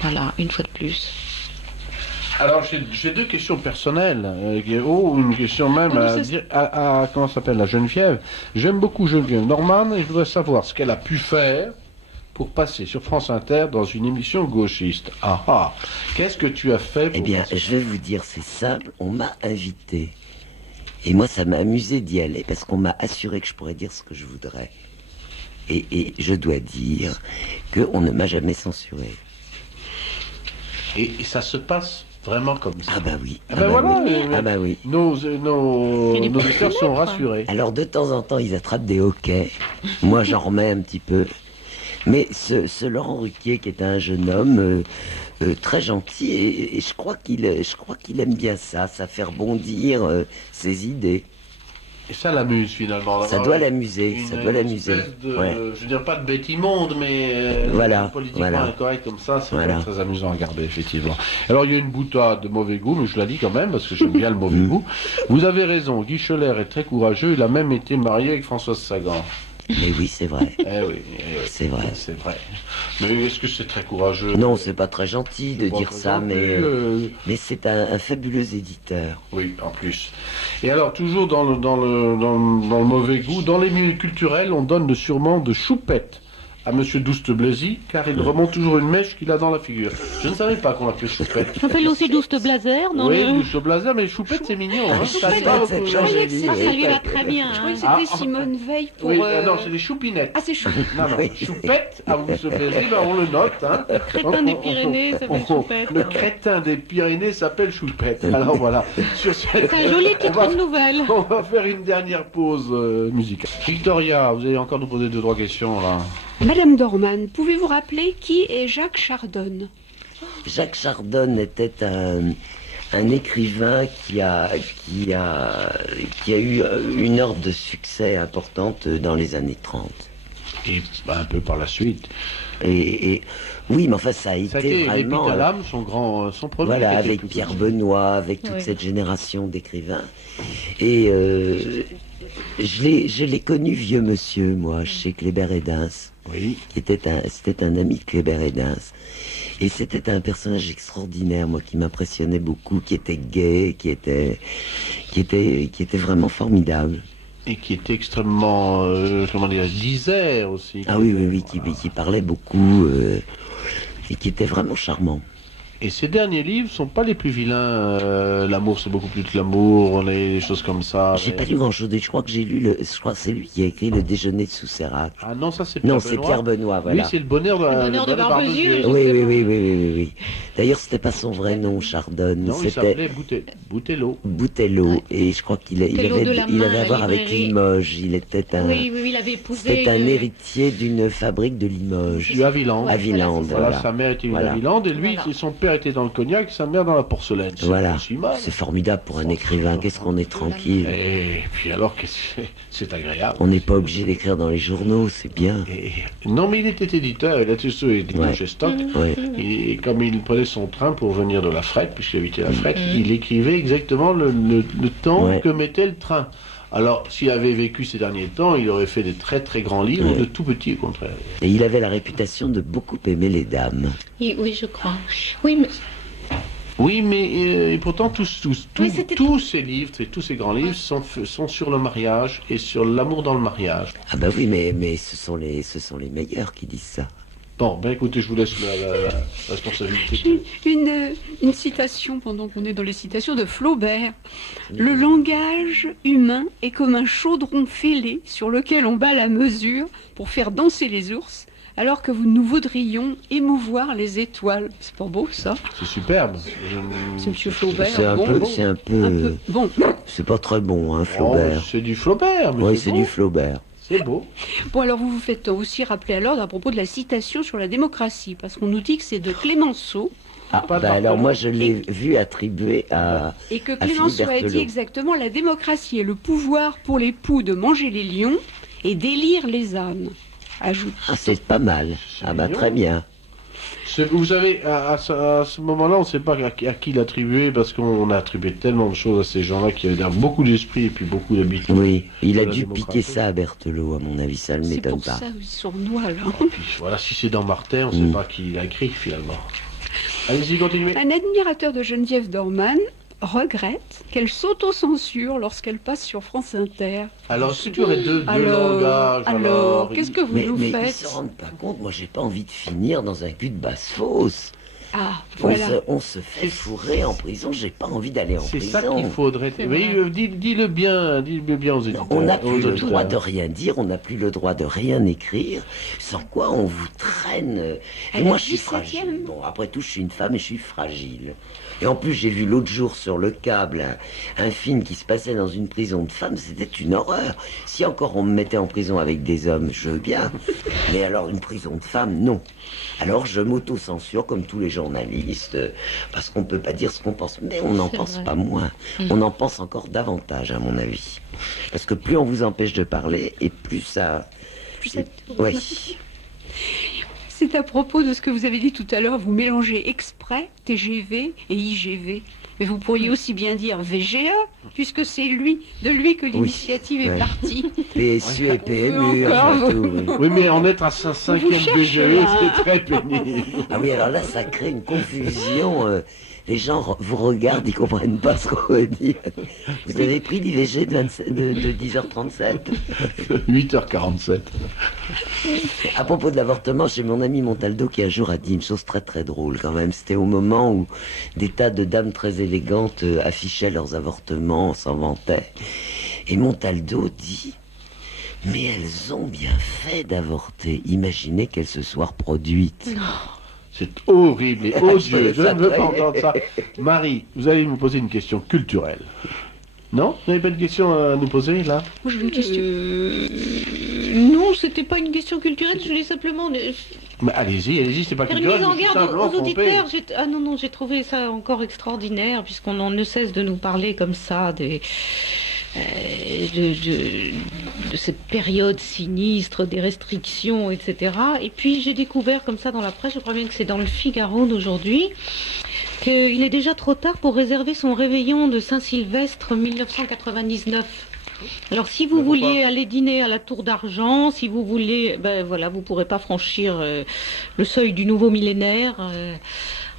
Voilà, une fois de plus. Alors j'ai deux questions personnelles. Une question même comment s'appelle la Geneviève. J'aime beaucoup Geneviève Norman et je voudrais savoir ce qu'elle a pu faire pour passer sur France Inter dans une émission gauchiste. Ah ah. Qu'est-ce que tu as fait pour Eh bien, passer- je vais vous dire, c'est simple, on m'a invité. Et moi, ça m'a amusé d'y aller, parce qu'on m'a assuré que je pourrais dire ce que je voudrais. Et je dois dire qu'on ne m'a jamais censuré. Et ça se passe vraiment comme ça. Ah bah oui. Ah ben voilà. oui. Ah bah oui. Nos Il y a des auditeurs sont paramètres. rassurés. Alors, de temps en temps, ils attrapent des hoquets. Moi, j'en remets un petit peu. Mais ce Laurent Ruquier, qui est un jeune homme très gentil, et je crois qu'il aime bien ça fait rebondir ses idées. Et ça l'amuse finalement. Ça d'avoir doit l'amuser, ça doit une l'amuser. espèce de- Ouais. Je veux dire pas de bête immonde, mais Voilà, politiquement voilà. incorrect comme ça, c'est Voilà. très amusant à regarder, effectivement. Alors il y a une boutade de mauvais goût, mais je la dis quand même, parce que j'aime bien le mauvais goût. Vous avez raison, Guy Scheller est très courageux, il a même été marié avec Françoise Sagan. Mais oui, c'est vrai. Eh oui, C'est vrai. c'est vrai. Mais est-ce que c'est très courageux? Non, c'est pas très gentil de Pas dire très ça, gentil, mais c'est un fabuleux éditeur. Oui, en plus. Et alors, toujours dans le mauvais goût, dans les milieux culturels, on donne le surnom de choupette à Monsieur Douste Blazy, car il remonte toujours une mèche qu'il a dans la figure. Je ne savais pas qu'on l'appelait choupette. On appelle aussi Douste Blazer dans Oui, le... Douste Blazer, mais choupette, c'est mignon. Hein, ça Choupette, va c'est beaucoup. joli. Ah, ça lui va très bien. Je croyais que hein. c'était Ah, Simone Veil pour... Oui, non, c'est des choupinettes. Ah, c'est chou. Non, non, Oui. choupette, à Douste Blazy, ben, on le note. Hein. Le crétin des Pyrénées s'appelle Choupette. Le crétin des Pyrénées s'appelle choupette. Alors voilà. Sur cette- C'est un joli on titre va- de nouvelle. On va faire une dernière pause musicale. Victoria, vous allez encore nous poser 2-3 questions là. Madame Dorman, pouvez-vous rappeler qui est Jacques Chardonne? Jacques Chardonne était un un écrivain qui a eu une ordre de succès importante dans les années 30. Et un peu par la suite. Et oui, mais enfin, ça a été vraiment... son premier. Voilà, avec Pierre Benoît, avec toute cette génération d'écrivains. Et je l'ai connu vieux monsieur, moi, chez Kléber Hédens. Oui. C'était un ami de Kléber Hédens. Et c'était un personnage extraordinaire, moi, qui m'impressionnait beaucoup, qui était gai, qui était vraiment formidable. Et qui était extrêmement, disert aussi. Ah oui, qui parlait beaucoup et qui était vraiment charmant. Et ces derniers livres sont pas les plus vilains. L'amour, c'est beaucoup plus de l'amour, on a des choses comme ça. J'ai pas lu grand-chose. Je crois que c'est lui qui a écrit Le Déjeuner de Sousserac. Ah non, ça c'est Pierre Benoît. Non, c'est Pierre Benoît, voilà. Oui, c'est le bonheur de Barbezieux. Oui. D'ailleurs, c'était pas son vrai nom, Chardonne. Non, il s'appelait Boutello. Boutello. Et je crois qu'il avait à voir avec Limoges. Il était Oui, il avait épousé. C'était un héritier d'une fabrique de Limoges. Du Havilland. Voilà. Sa mère était une Havilland et lui, son père était dans le cognac, sa mère dans la porcelaine. Voilà. C'est formidable pour un écrivain. Qu'est-ce qu'on est tranquille. Et puis alors, c'est agréable. On n'est pas obligé d'écrire dans les journaux, c'est bien. Non, mais il était éditeur, il a toujours été chez Stock. Et comme il prenait son train pour venir de la Frette, puisqu'il habitait la Frette, il écrivait exactement le temps que mettait le train. Alors, s'il avait vécu ces derniers temps, il aurait fait des très très grands livres, ou de tout petits au contraire. Et il avait la réputation de beaucoup aimer les dames. Oui, je crois. Oui, mais et pourtant tous ces livres, tous ces grands livres sont sur le mariage et sur l'amour dans le mariage. Ah bah oui, mais ce sont les meilleurs qui disent ça. Bon, ben écoutez, je vous laisse la responsabilité. Une citation, pendant qu'on est dans les citations, de Flaubert. Le langage humain est comme un chaudron fêlé sur lequel on bat la mesure pour faire danser les ours, alors que nous voudrions émouvoir les étoiles. C'est pas beau, ça? C'est superbe. C'est M. Flaubert. C'est un peu... Bon. C'est pas très bon, hein, Flaubert. Oh, c'est du Flaubert. Oui, c'est du Flaubert. C'est beau. Bon, alors vous vous faites aussi rappeler à l'ordre à propos de la citation sur la démocratie, parce qu'on nous dit que c'est de Clémenceau. Alors moi je l'ai vu attribué à et que Clémenceau a dit exactement: la démocratie est le pouvoir pour l'époux de manger les lions et d'élire les ânes. Ajoute. Ah, c'est pas mal. Très bien. Vous savez, à ce moment-là, on ne sait pas à qui l'attribuer, parce qu'on a attribué tellement de choses à ces gens-là qui avaient beaucoup d'esprit et puis beaucoup d'habitude. Oui, il a dû piquer ça à Berthelot, à mon avis, ça ne m'étonne pas. C'est pour ça qu'ils sont sournois, là. Puis, voilà, si c'est dans Martin, on ne sait pas qui l'a écrit, finalement. Allez-y, continuez. Un admirateur de Geneviève Dorman regrette qu'elle s'auto-censure lorsqu'elle passe sur France Inter. Alors, est-ce que tu aurais deux langages alors qu'est-ce que vous nous faites? Mais ils se rendent pas compte, moi j'ai pas envie de finir dans un cul de basse-fosse. Ah, voilà. On se fait fourrer en prison, j'ai pas envie d'aller en prison. C'est ça qu'il faudrait... Oui, dis-le bien aux éditeurs. On n'a plus le droit de rien dire, on n'a plus le droit de rien écrire, sans quoi on vous traîne. Et moi je suis fragile. Bon, après tout, je suis une femme et je suis fragile. Et en plus, j'ai vu l'autre jour sur le câble un film qui se passait dans une prison de femmes, c'était une horreur. Si encore on me mettait en prison avec des hommes, je veux bien. Mais alors une prison de femmes, non. Alors je m'auto-censure comme tous les journalistes, parce qu'on ne peut pas dire ce qu'on pense. Mais on n'en pense pas moins. On en pense encore davantage, à mon avis. Parce que plus on vous empêche de parler, et plus ça... Oui. C'est à propos de ce que vous avez dit tout à l'heure, vous mélangez exprès TGV et IGV. Mais vous pourriez aussi bien dire VGA, puisque c'est de lui que l'initiative est partie. PSU et PMU. Oui, mais en être à sa 5e DGE, c'est très pénible. Ah oui, alors là, ça crée une confusion. Les gens vous regardent, ils ne comprennent pas ce qu'on veut dire. Vous avez pris l'IVG de 10h37 8h47. À propos de l'avortement, j'ai mon ami Montaldo qui un jour a dit une chose très très drôle quand même. C'était au moment où des tas de dames très élégantes affichaient leurs avortements, s'en vantaient. Et Montaldo dit: mais elles ont bien fait d'avorter. Imaginez qu'elles se soient reproduites. Non. C'est horrible et odieux. Je ne veux pas entendre ça. Marie, vous allez me poser une question culturelle. Non? Vous n'avez pas de question à nous poser, là? Moi, je veux une question. Non, c'était pas une question culturelle, je voulais simplement... Mais allez-y, c'est pas Faire une culturel, mise en je suis garde simplement aux trompé. auditeurs. Ah non, non, j'ai trouvé ça encore extraordinaire, puisqu'on ne cesse de nous parler comme ça de cette période sinistre, des restrictions, etc. Et puis j'ai découvert comme ça dans la presse, je crois bien que c'est dans le Figaro d'aujourd'hui, qu'il est déjà trop tard pour réserver son réveillon de Saint-Sylvestre 1999. Alors si vous vouliez aller dîner à la Tour d'Argent, si vous voulez, ben voilà, vous pourrez pas franchir le seuil du nouveau millénaire.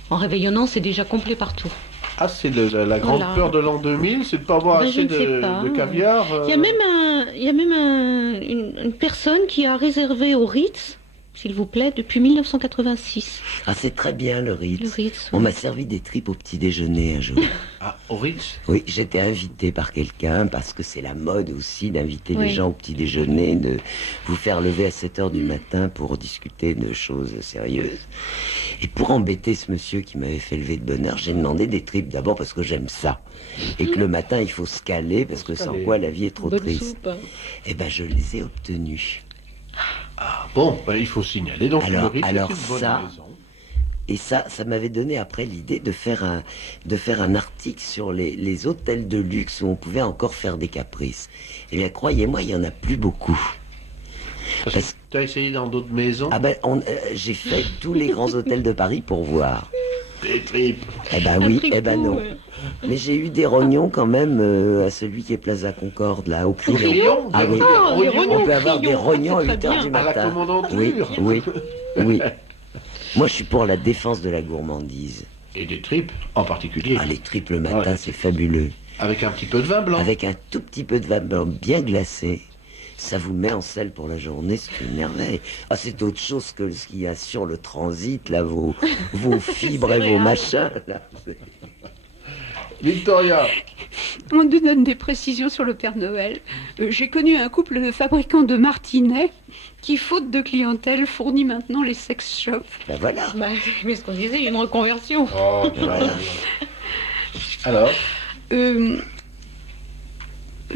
En réveillonnant, c'est déjà complet partout. Ah, c'est la grande peur de l'an 2000, c'est de ne pas avoir Ben, assez de caviar. Il y a même une personne qui a réservé au Ritz, s'il vous plaît, depuis 1986. Ah, c'est très bien le Ritz. Le Ritz, On oui. m'a servi des tripes au petit déjeuner un jour. Ah, au Ritz? Oui, j'étais invité par quelqu'un, parce que c'est la mode aussi d'inviter Oui. les gens au petit déjeuner, de vous faire lever à 7 heures du matin pour discuter de choses sérieuses. Et pour embêter ce monsieur qui m'avait fait lever de bonne heure, j'ai demandé des tripes d'abord parce que j'aime ça. Et que le matin, il faut se caler, parce que sans quoi la vie est trop Bonne triste. soupe. Eh ben, je les ai obtenus. Ah, bon, ben, il faut signaler. Donc, Alors- le Ritz, alors c'est une bonne ça- maison. Et ça m'avait donné après l'idée de faire un article sur les hôtels de luxe où on pouvait encore faire des caprices. Eh bien, croyez-moi, il y en a plus beaucoup. Parce que tu as essayé dans d'autres maisons? Ah ben, j'ai fait tous les grands hôtels de Paris pour voir. Des tripes. Eh ben oui, eh ben non. Mais j'ai eu des rognons quand même à celui qui est Plaza Concorde, là, au Crillon. Crillon, Ah oui, Ah, les rognons, on peut avoir des Crillon, rognons à c'est 8 très heures du bien. À la matin. commandanture. Oui, oui, oui. Moi, je suis pour la défense de la gourmandise. Et des tripes en particulier. Ah, les tripes le matin, Ouais. c'est fabuleux. Avec un petit peu de vin blanc. Avec un tout petit peu de vin blanc bien glacé, ça vous met en selle pour la journée, c'est une merveille. Ah, c'est autre chose que ce qu'il y a sur le transit, là, vos fibres et vos machins, là. Victoria. On nous donne des précisions sur le Père Noël. J'ai connu un couple de fabricants de martinets qui, faute de clientèle, fournit maintenant les sex shops. Ben voilà. Bah, mais ce qu'on disait, il y a une reconversion. Oh, Voilà. alors,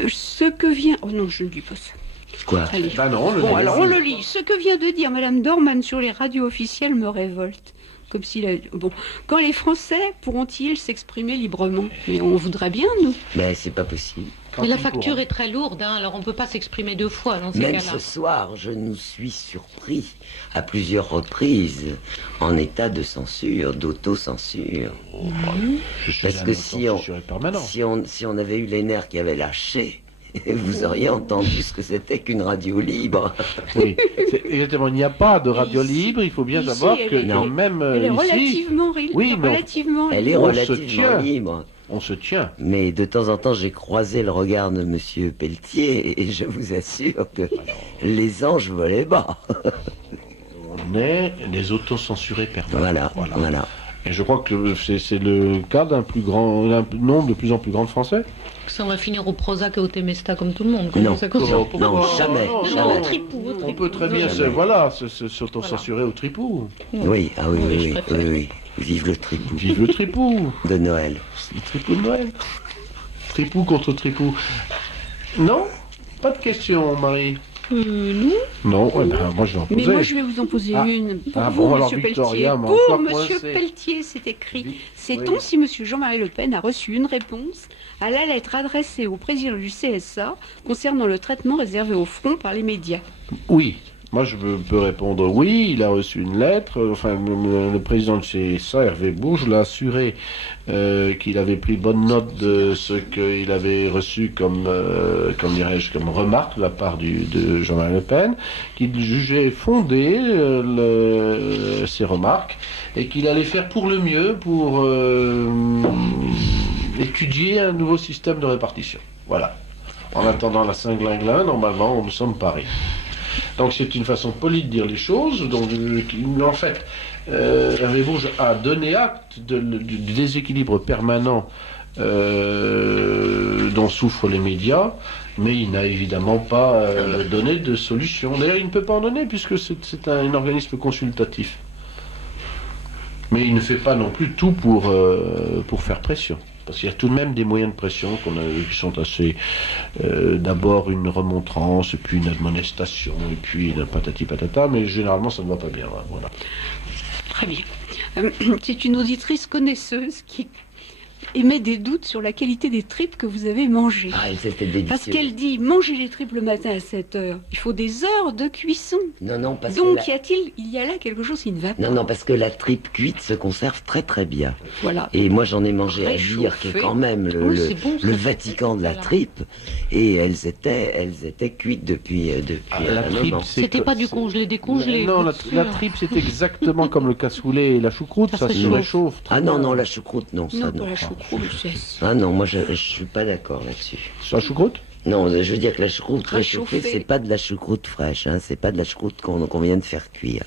Ce que vient... Oh non, je ne dis pas ça. Quoi? Allez. ben non, le Bon, Ritz. alors on le lit. Ce que vient de dire Madame Dorman sur les radios officielles me révolte. Comme s'il a... Bon, quand les Français pourront-ils s'exprimer librement? Mais on voudrait bien, nous. Ben, c'est pas possible. Quand Mais la il facture pourra. est très lourde, hein, alors on ne peut pas s'exprimer deux fois dans ces Même cas-là. ce soir, je nous suis surpris à plusieurs reprises en état de censure, d'autocensure. Je suis Parce un que si on, censuré permanent. si on avait eu les nerfs qui avaient lâché, vous auriez entendu ce que c'était qu'une radio libre. Oui, exactement. Il n'y a pas de radio Ici- libre. Il faut bien ici, savoir elle que est- quand même Elle est ici, relativement, Oui, mais relativement Elle est On se relativement tient. libre. on se tient. Mais de temps en temps, j'ai croisé le regard de Monsieur Pelletier et je vous assure que les anges volaient bas. On est des autocensurés permanents. Voilà. Et je crois que c'est le cas d'un nombre de plus en plus grand de Français. Ça, on va finir au Prozac et au Temesta comme tout le monde. Non. Ça continue. Non, jamais, non, jamais. non. Au tripou, au On tripou. peut très bien s'autocensurer au tripou. Oui, ah oui, Oui, oui, je oui, préfère. oui, oui. Vive le tripou Vive le tripou. de Noël. Le tripou de Noël. Tripou contre tripou. Non? Pas de question, Marie. Non. Non, eh ben, moi je vais en Mais poser. moi, je vais vous en poser Ah. une. Pour Ah vous, bon, alors, Monsieur Victoria Pelletier. m'a Pour encore Monsieur coincé. Pelletier, c'est écrit. Oui. Sait-on si Monsieur Jean-Marie Le Pen a reçu une réponse à la lettre adressée au président du CSA concernant le traitement réservé au front par les médias? Oui. Moi, je peux répondre oui. Il a reçu une lettre. Enfin, le président de CSA, Hervé Bourges, l'a assuré qu'il avait pris bonne note de ce qu'il avait reçu comme remarque de la part de Jean-Marie Le Pen, qu'il jugeait fondé ces remarques et qu'il allait faire pour le mieux pour étudier un nouveau système de répartition. Voilà. En attendant la Saint-Glinglin, normalement, nous sommes parés. Donc c'est une façon polie de dire les choses. Donc, en fait, Hervé Bourges a donné acte du déséquilibre permanent dont souffrent les médias, mais il n'a évidemment pas donné de solution. D'ailleurs, il ne peut pas en donner puisque c'est un organisme consultatif. Mais il ne fait pas non plus tout pour faire pression. Parce qu'il y a tout de même des moyens de pression qui sont assez... d'abord une remontrance, et puis une admonestation, et puis une patati patata, mais généralement ça ne va pas bien. Hein, voilà. Très bien. C'est une auditrice connaisseuse qui émet des doutes sur la qualité des tripes que vous avez mangées. Ah, c'était délicieux. Parce qu'elle dit, manger les tripes le matin à 7 heures, il faut des heures de cuisson. Non, parce donc que il y a là quelque chose qui ne va pas. Non, parce que la tripe cuite se conserve très très bien. Voilà. Et moi j'en ai mangé à Vire, qui est quand même le Vatican de la tripe, et elles étaient cuites depuis un moment. C'était pas du congelé, décongelé. Non, la tripe c'est exactement comme le cassoulet et la choucroute, ça se réchauffe. Ah non, la choucroute, non, ça non. La choucroute, ah non, moi je suis pas d'accord là-dessus. Sur la choucroute? Non, je veux dire que la choucroute réchauffée, c'est pas de la choucroute fraîche, hein, c'est pas de la choucroute qu'on vient de faire cuire.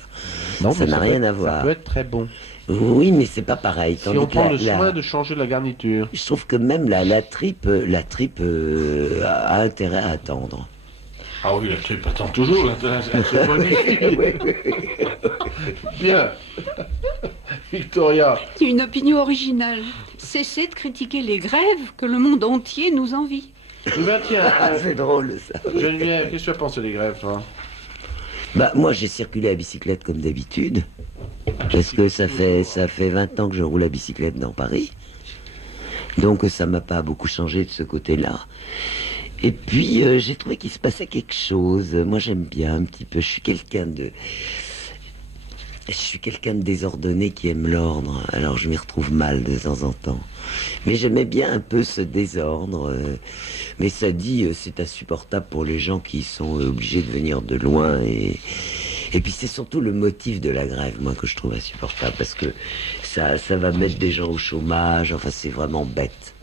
Non, ça n'a rien à voir. Ça peut être très bon. Oui, mais c'est pas pareil. Si on prend le soin de changer la garniture. Je trouve que même la tripe a intérêt à attendre. Ah oui, la tripe attend toujours, c'est magnifique. Bien. Victoria. C'est une opinion originale. Cessez de critiquer les grèves que le monde entier nous envie. Ben tiens, c'est drôle ça. Geneviève, qu'est-ce que tu as pensé des grèves, toi? Bah moi j'ai circulé à bicyclette comme d'habitude. Parce que ça fait 20 ans que je roule à bicyclette dans Paris. Donc ça m'a pas beaucoup changé de ce côté-là. Et puis j'ai trouvé qu'il se passait quelque chose. Moi j'aime bien un petit peu. Je suis quelqu'un de désordonné qui aime l'ordre. Alors je m'y retrouve mal de temps en temps. Mais j'aimais bien un peu ce désordre. Mais ça dit, c'est insupportable pour les gens qui sont obligés de venir de loin. Et puis c'est surtout le motif de la grève, moi, que je trouve insupportable. Parce que ça va mettre des gens au chômage. Enfin, c'est vraiment bête.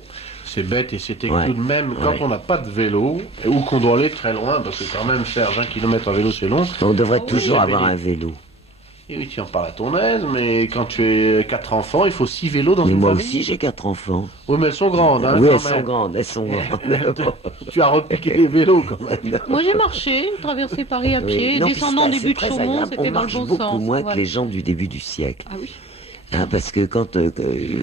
C'est bête et c'était tout de même, quand on n'a pas de vélo, ou qu'on doit aller très loin, parce que quand même faire 20 km en vélo c'est long. On devrait toujours avoir un vélo. Et oui, tu en parles à ton aise, mais quand tu es 4 enfants, il faut 6 vélos dans une famille. Moi aussi j'ai 4 enfants. Oui, mais elles sont grandes. Hein, oui, elles sont grandes. Tu as repiqué les vélos quand même. Moi j'ai marché, traversé Paris à pied, descendant des buts de Chaumont, c'était dans le bon sens. On marche beaucoup moins que les gens du début du siècle. Ah oui. Hein, parce que quand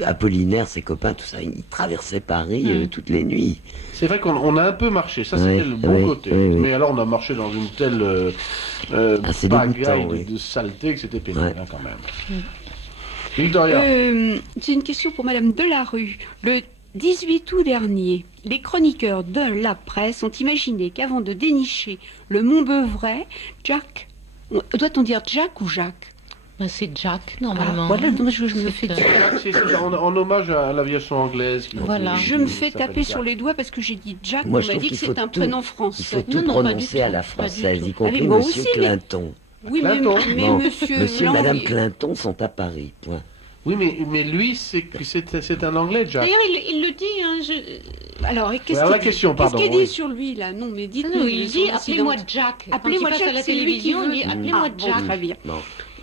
Apollinaire, ses copains, tout ça, ils traversaient Paris toutes les nuits. C'est vrai qu'on a un peu marché, ça c'était le bon côté. Mais alors on a marché dans une telle pagaille de saleté que c'était pénible quand même. Victoria. C'est une question pour Madame Delarue. Le 18 août dernier, les chroniqueurs de la presse ont imaginé qu'avant de dénicher le Mont Beuvray, doit-on dire Jack ou Jacques? Ben, c'est Jack, normalement. Voilà, donc je me fais en hommage à l'aviation anglaise. Voilà. Je me fais taper sur les doigts parce que j'ai dit Jack. Moi, on m'a dit que c'est un prénom français. Il faut tout prononcer à la française, y compris Monsieur Clinton. Oui, mais Monsieur et Madame Clinton sont à Paris. Point. Oui, mais lui, c'est un anglais, Jack. D'ailleurs, il le dit. Hein, Alors, qu'est-ce qu'il dit sur lui, là? Non, mais dites-nous. Il dit appelez-moi Jack. Appelez-moi Jack, à la télévision, il dit appelez-moi Jack. Très bien.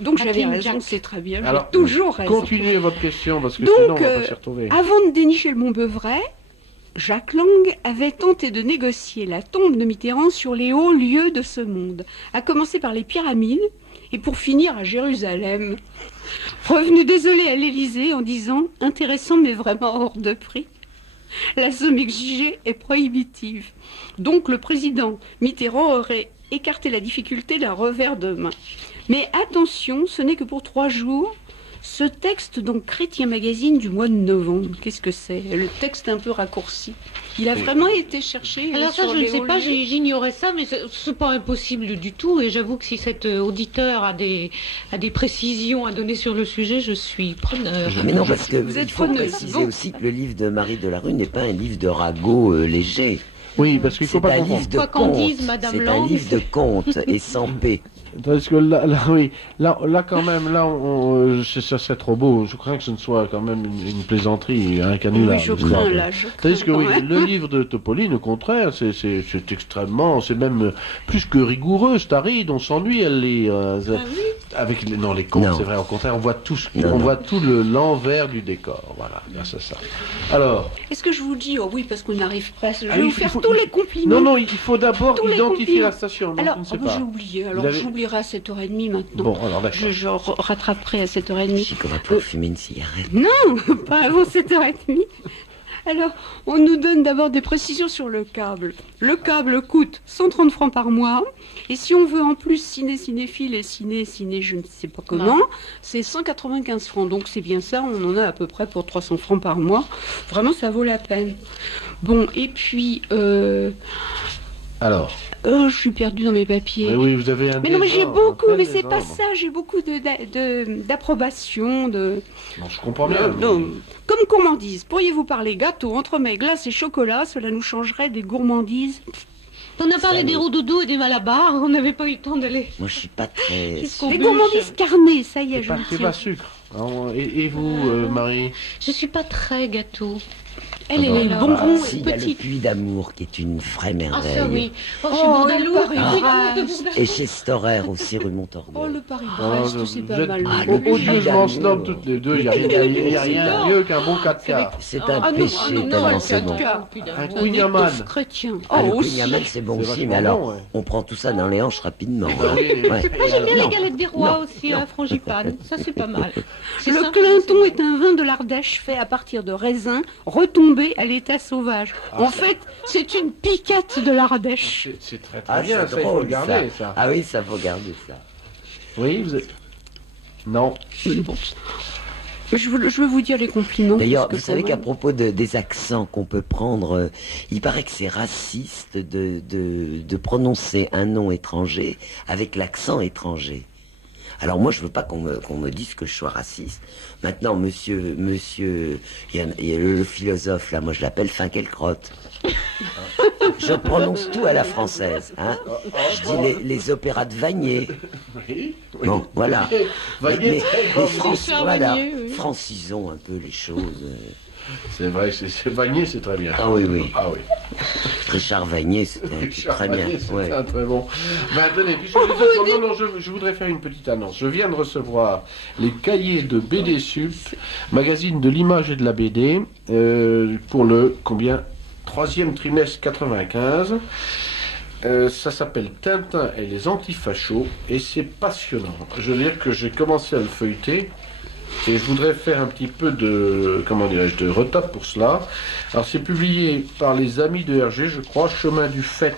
Donc j'avais raison, c'est très bien. Alors, toujours raison. Continuez votre question, parce que sinon on va pas s'y retrouver. Avant de dénicher le Mont Beuvray, Jacques Lang avait tenté de négocier la tombe de Mitterrand sur les hauts lieux de ce monde, à commencer par les pyramides et pour finir à Jérusalem. Revenu désolé à l'Élysée en disant « intéressant mais vraiment hors de prix ». La somme exigée est prohibitive. Donc le président Mitterrand aurait écarté la difficulté d'un revers de main. Mais attention, ce n'est que pour 3 jours. Ce texte, donc Chrétien Magazine du mois de novembre, qu'est-ce que c'est? Le texte un peu raccourci. Il a vraiment été cherché. Alors ça, je ne sais pas, j'ignorais ça, mais c'est pas impossible du tout. Et j'avoue que si cet auditeur a des précisions à donner sur le sujet, je suis preneur. Mais non, parce que il faut préciser aussi que le livre de Marie Delarue n'est pas un livre de ragot léger. Oui, parce qu'il ne faut pas confondre. C'est un livre de contes et sans paix. Parce que là quand même, ça serait trop beau. Je crains que ce ne soit quand même une plaisanterie, un canular. Oui, je crains là. Tandis que le livre de Topoline, au contraire, c'est extrêmement, c'est même plus que rigoureux, c'est aride, on s'ennuie. Avec les contes, c'est vrai. Au contraire, on voit tout l'envers du décor. Voilà, grâce à ça. Alors. Est-ce que je vous dis, oui, parce qu'on n'arrive pas. Je vais vous faire tous les compliments. Non, il faut d'abord identifier la station. Alors, j'ai oublié. Alors, j'oublierai à 7h30 maintenant. Bon, alors d'accord. Je rattraperai à 7h30. Si qu'on va pouvoir fumer une cigarette. Non, pas avant 7h30. Alors, on nous donne d'abord des précisions sur le câble. Le câble coûte 130 francs par mois. Et si on veut en plus cinéphile et ciné, je ne sais pas comment, c'est 195 francs. Donc c'est bien ça, on en a à peu près pour 300 francs par mois. Vraiment, ça vaut la peine. Bon, et puis... Alors Oh, je suis perdue dans mes papiers. Mais oui, vous avez un Mais non, mais j'ai beaucoup, mais c'est pas désordre. ça, j'ai beaucoup d'approbation, de... Non, je comprends bien. Comme gourmandise, pourriez-vous parler gâteau, entremets, glace et chocolat, cela nous changerait des gourmandises. On a parlé des roudoudous et des malabars, on n'avait pas eu le temps d'aller. Moi, je suis pas très... Jusqu'au Les bûche. gourmandises carnées, ça y est, C'est je pas, le c'est tiens. pas sucre. Et vous, Marie? Je suis pas très gâteau. Elle est bon, les bonbons Si, il y a le petits. Puy d'Amour qui est une vraie Ah merveille. ça oui. Oh, chez Oh, Bourdaloue, le oui, Paris-Brest. Et chez Storer aussi, rue Montorgueil. Oh, le Paris-Brest, Ah, c'est vous pas êtes mal. Ah, non le plus. Puy odieusement d'Amour. snob toutes les deux. Il n'y a rien de mieux qu'un bon 4K. C'est Ah, un non, péché ah, non, tellement non, c'est bon. Un Un Queen Yaman. étouffe chrétien. Ah, le Oh, Queen aussi. Yaman, c'est bon C'est aussi, vachement mais alors, bon, ouais. on prend tout ça dans les hanches rapidement. Ah oui, Ouais. Moi j'aime bien Non. les galettes des rois Non, aussi, non. à frangipane. Ça c'est pas mal. C'est Le simple, Clinton c'est est un vin de l'Ardèche fait à partir de raisins retombés à l'état sauvage. En fait, c'est une piquette de l'Ardèche. C'est très Ah, bien, c'est ça, il faut drôle, le garder, ça. Ah oui, ça faut garder ça. Oui, vous êtes... Non. Bon. Je veux vous dire les compliments. D'ailleurs, parce vous que savez quand qu'à même- propos des accents qu'on peut prendre, il paraît que c'est raciste de prononcer un nom étranger avec l'accent étranger. Alors moi, je veux pas qu'on me dise que je sois raciste. Maintenant, monsieur, il y a le philosophe là, moi je l'appelle Finkielkraut. Je prononce tout à la française. Hein. Je dis les opéras de Vanier. Oui. Bon, voilà. Vanier, très grand. Voilà, Vanier, oui. francisons un peu les choses. C'est vrai, c'est Vanier, c'est très bien. Ah oui, oui. Ah oui. Richard Vanier, c'était Richard très bien. Vanier, c'est Ouais. un très bon. Ben, attendez, puis je voudrais faire une petite annonce. Je viens de recevoir les cahiers de BD Sup, magazine de l'image et de la BD, pour le, troisième trimestre 95. Ça s'appelle Tintin et les antifachos, et c'est passionnant. Je veux dire que j'ai commencé à le feuilleter. Et je voudrais faire un petit peu de, de retape pour cela. Alors c'est publié par les amis de Hergé, je crois, Chemin du Fait,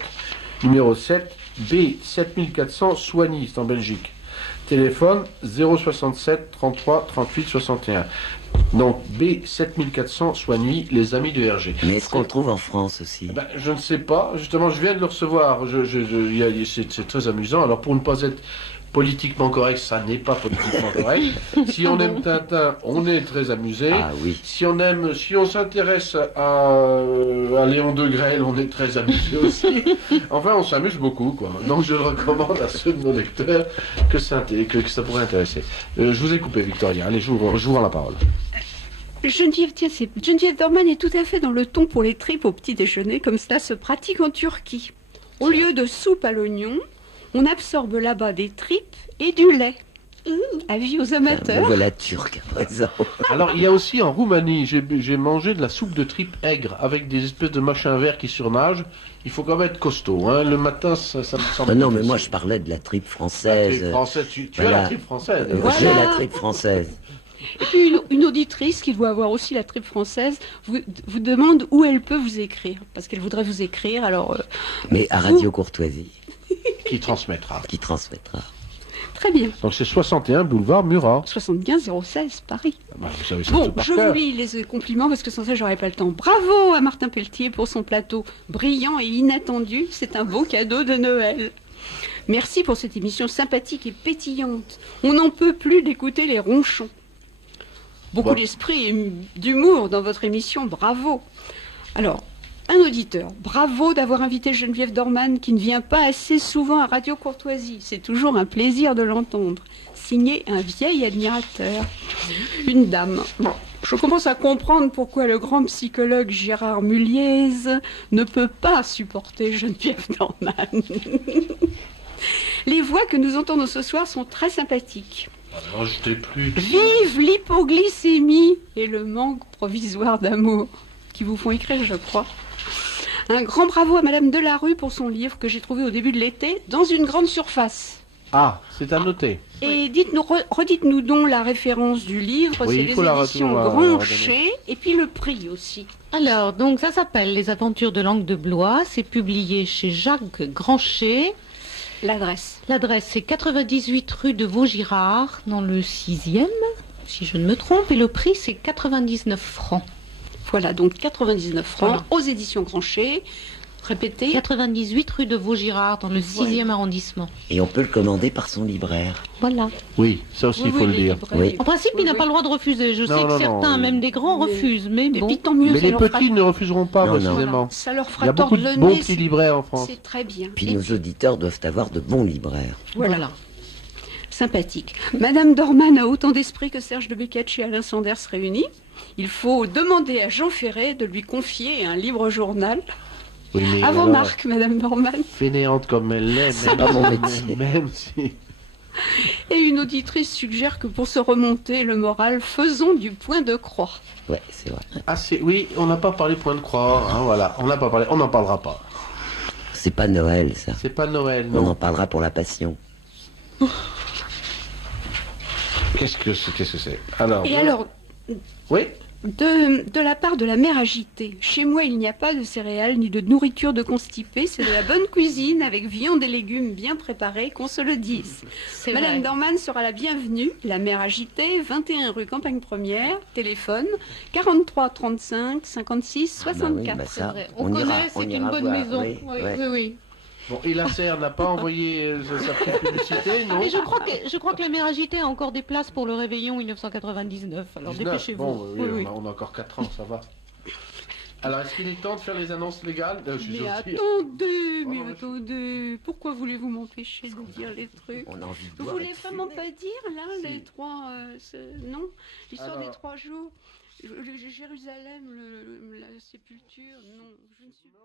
numéro 7, B 7400, Soigny, c'est en Belgique. Téléphone 067 33 38 61. Donc B 7400, Soigny, les amis de Hergé. Mais est-ce qu'on le trouve en France aussi? Ben, je ne sais pas, justement, je viens de le recevoir. C'est très amusant. Alors pour ne pas être politiquement correct, ça n'est pas politiquement correct. Si on aime Tintin, on est très amusé. Ah oui. Si on s'intéresse à Léon Degrelle, on est très amusé aussi. Enfin, on s'amuse beaucoup, quoi. Donc je le recommande à ceux de nos lecteurs que ça pourrait intéresser. Je vous ai coupé, Victoria. Allez, je vous rends la parole. Geneviève Dorman est tout à fait dans le ton pour les tripes au petit déjeuner, comme cela se pratique en Turquie. Au lieu de soupe à l'oignon, on absorbe là-bas des tripes et du lait. Avis aux Me amateurs. voilà turc à présent. Alors, il y a aussi en Roumanie, j'ai mangé de la soupe de tripes aigre avec des espèces de machins verts qui surnagent. Il faut quand même être costaud, hein. Le matin, ça me semble... Ah non, mais moi je parlais de la tripe La française. tripe française, tu as Voilà. la tripe française. Voilà. J'ai la tripe française. Et puis une auditrice qui doit avoir aussi la tripe française vous demande où elle peut vous écrire. Parce qu'elle voudrait vous écrire, alors Mais à Radio Courtoisie, Qui transmettra. qui transmettra. très bien. Donc c'est 61 boulevard Murat. 75 016 Paris. Bah, vous savez ça Bon, tout par je cœur. vous lis les compliments parce que sans ça, j'aurais pas le temps. Bravo à Martin Pelletier pour son plateau brillant et inattendu. C'est un beau cadeau de Noël. Merci pour cette émission sympathique et pétillante. On n'en peut plus d'écouter les ronchons. Beaucoup Bon. d'esprit et d'humour dans votre émission. Bravo. Alors, un auditeur. Bravo d'avoir invité Geneviève Dorman qui ne vient pas assez souvent à Radio Courtoisie. C'est toujours un plaisir de l'entendre. Signé un vieil admirateur. Une dame. Bon, je commence à comprendre pourquoi le grand psychologue Gérard Mulliez ne peut pas supporter Geneviève Dorman. Les voix que nous entendons ce soir sont très sympathiques. Alors, je t'ai plus. Vive l'hypoglycémie et le manque provisoire d'amour qui vous font écrire, je crois. Un grand bravo à Madame Delarue pour son livre que j'ai trouvé au début de l'été dans une grande surface. Ah, c'est à noter. Et redites-nous donc la référence du livre, Oui, c'est il les faut la éditions retenir, Grancher, et puis le prix aussi. Alors, donc ça s'appelle Les Aventures de Langue de Blois. C'est publié chez Jacques Grancher. L'adresse. L'adresse, c'est 98 rue de Vaugirard, dans le 6e, si je ne me trompe. Et le prix, c'est 99 francs. Voilà, donc 99 francs Voilà. aux éditions Grancher. Répétez. 98 rue de Vaugirard, dans le 6e arrondissement. Et on peut le commander par son libraire. Voilà. Oui, ça aussi, il faut le les dire. libraires. Oui. En principe, il n'a pas le droit de refuser. Je Non, sais que non, certains, non. même des grands, Mais- refusent. Mais Et bon. puis tant mieux, Mais ça les leur fera- petits ne refuseront pas, Non, non. précisément. Voilà, ça leur Il y fera a beaucoup de tordonner, bons petits libraires en France. c'est très bien. Puis Et nos auditeurs doivent avoir de bons libraires. Voilà. sympathique. Madame Dorman a autant d'esprit que Serge de Becquetch et Alain Sanders réunis. Il faut demander à Jean Ferré de lui confier un libre journal. Oui, mais À vos alors, marques, Madame Dorman. fainéante comme elle l'est, C'est pas mon métier. même si... Et une auditrice suggère que pour se remonter le moral, faisons du point de croix. Ouais, c'est vrai. Ah, oui, on n'a pas parlé point de croix, hein, voilà, on n'a pas parlé, on n'en parlera pas. C'est pas Noël, ça. C'est pas Noël, On non. en parlera pour la Passion. Qu'est-ce que c'est Alors, Et alors, oui, de la part de la mère agitée, chez moi il n'y a pas de céréales ni de nourriture de constipé, c'est de la bonne cuisine avec viande et légumes bien préparés, qu'on se le dise. C'est Madame vrai. Dorman sera la bienvenue, la mère agitée, 21 rue Campagne Première, téléphone 43 35 56 Ah bah oui, 64. bah C'est ça, vrai. On ira, connaît, on c'est ira une bonne voir, maison. oui, Oui, ouais. oui, oui. bon, et la serre n'a pas envoyé sa petite publicité, non. Mais je crois que la mère agitée a encore des places pour le réveillon 1999. Alors 19, dépêchez-vous. bon, oui, Oui, oui. on a encore 4 ans, ça va. Alors, est-ce qu'il est temps de faire les annonces légales Mais j'ose dire. attendez, pourquoi voulez-vous m'empêcher de dire les trucs? On a envie de Vous voir voulez être vraiment fumé. pas dire, là, Si. les trois... non, l'histoire Alors. des 3 jours. Jérusalem, la sépulture, non, je ne suis pas...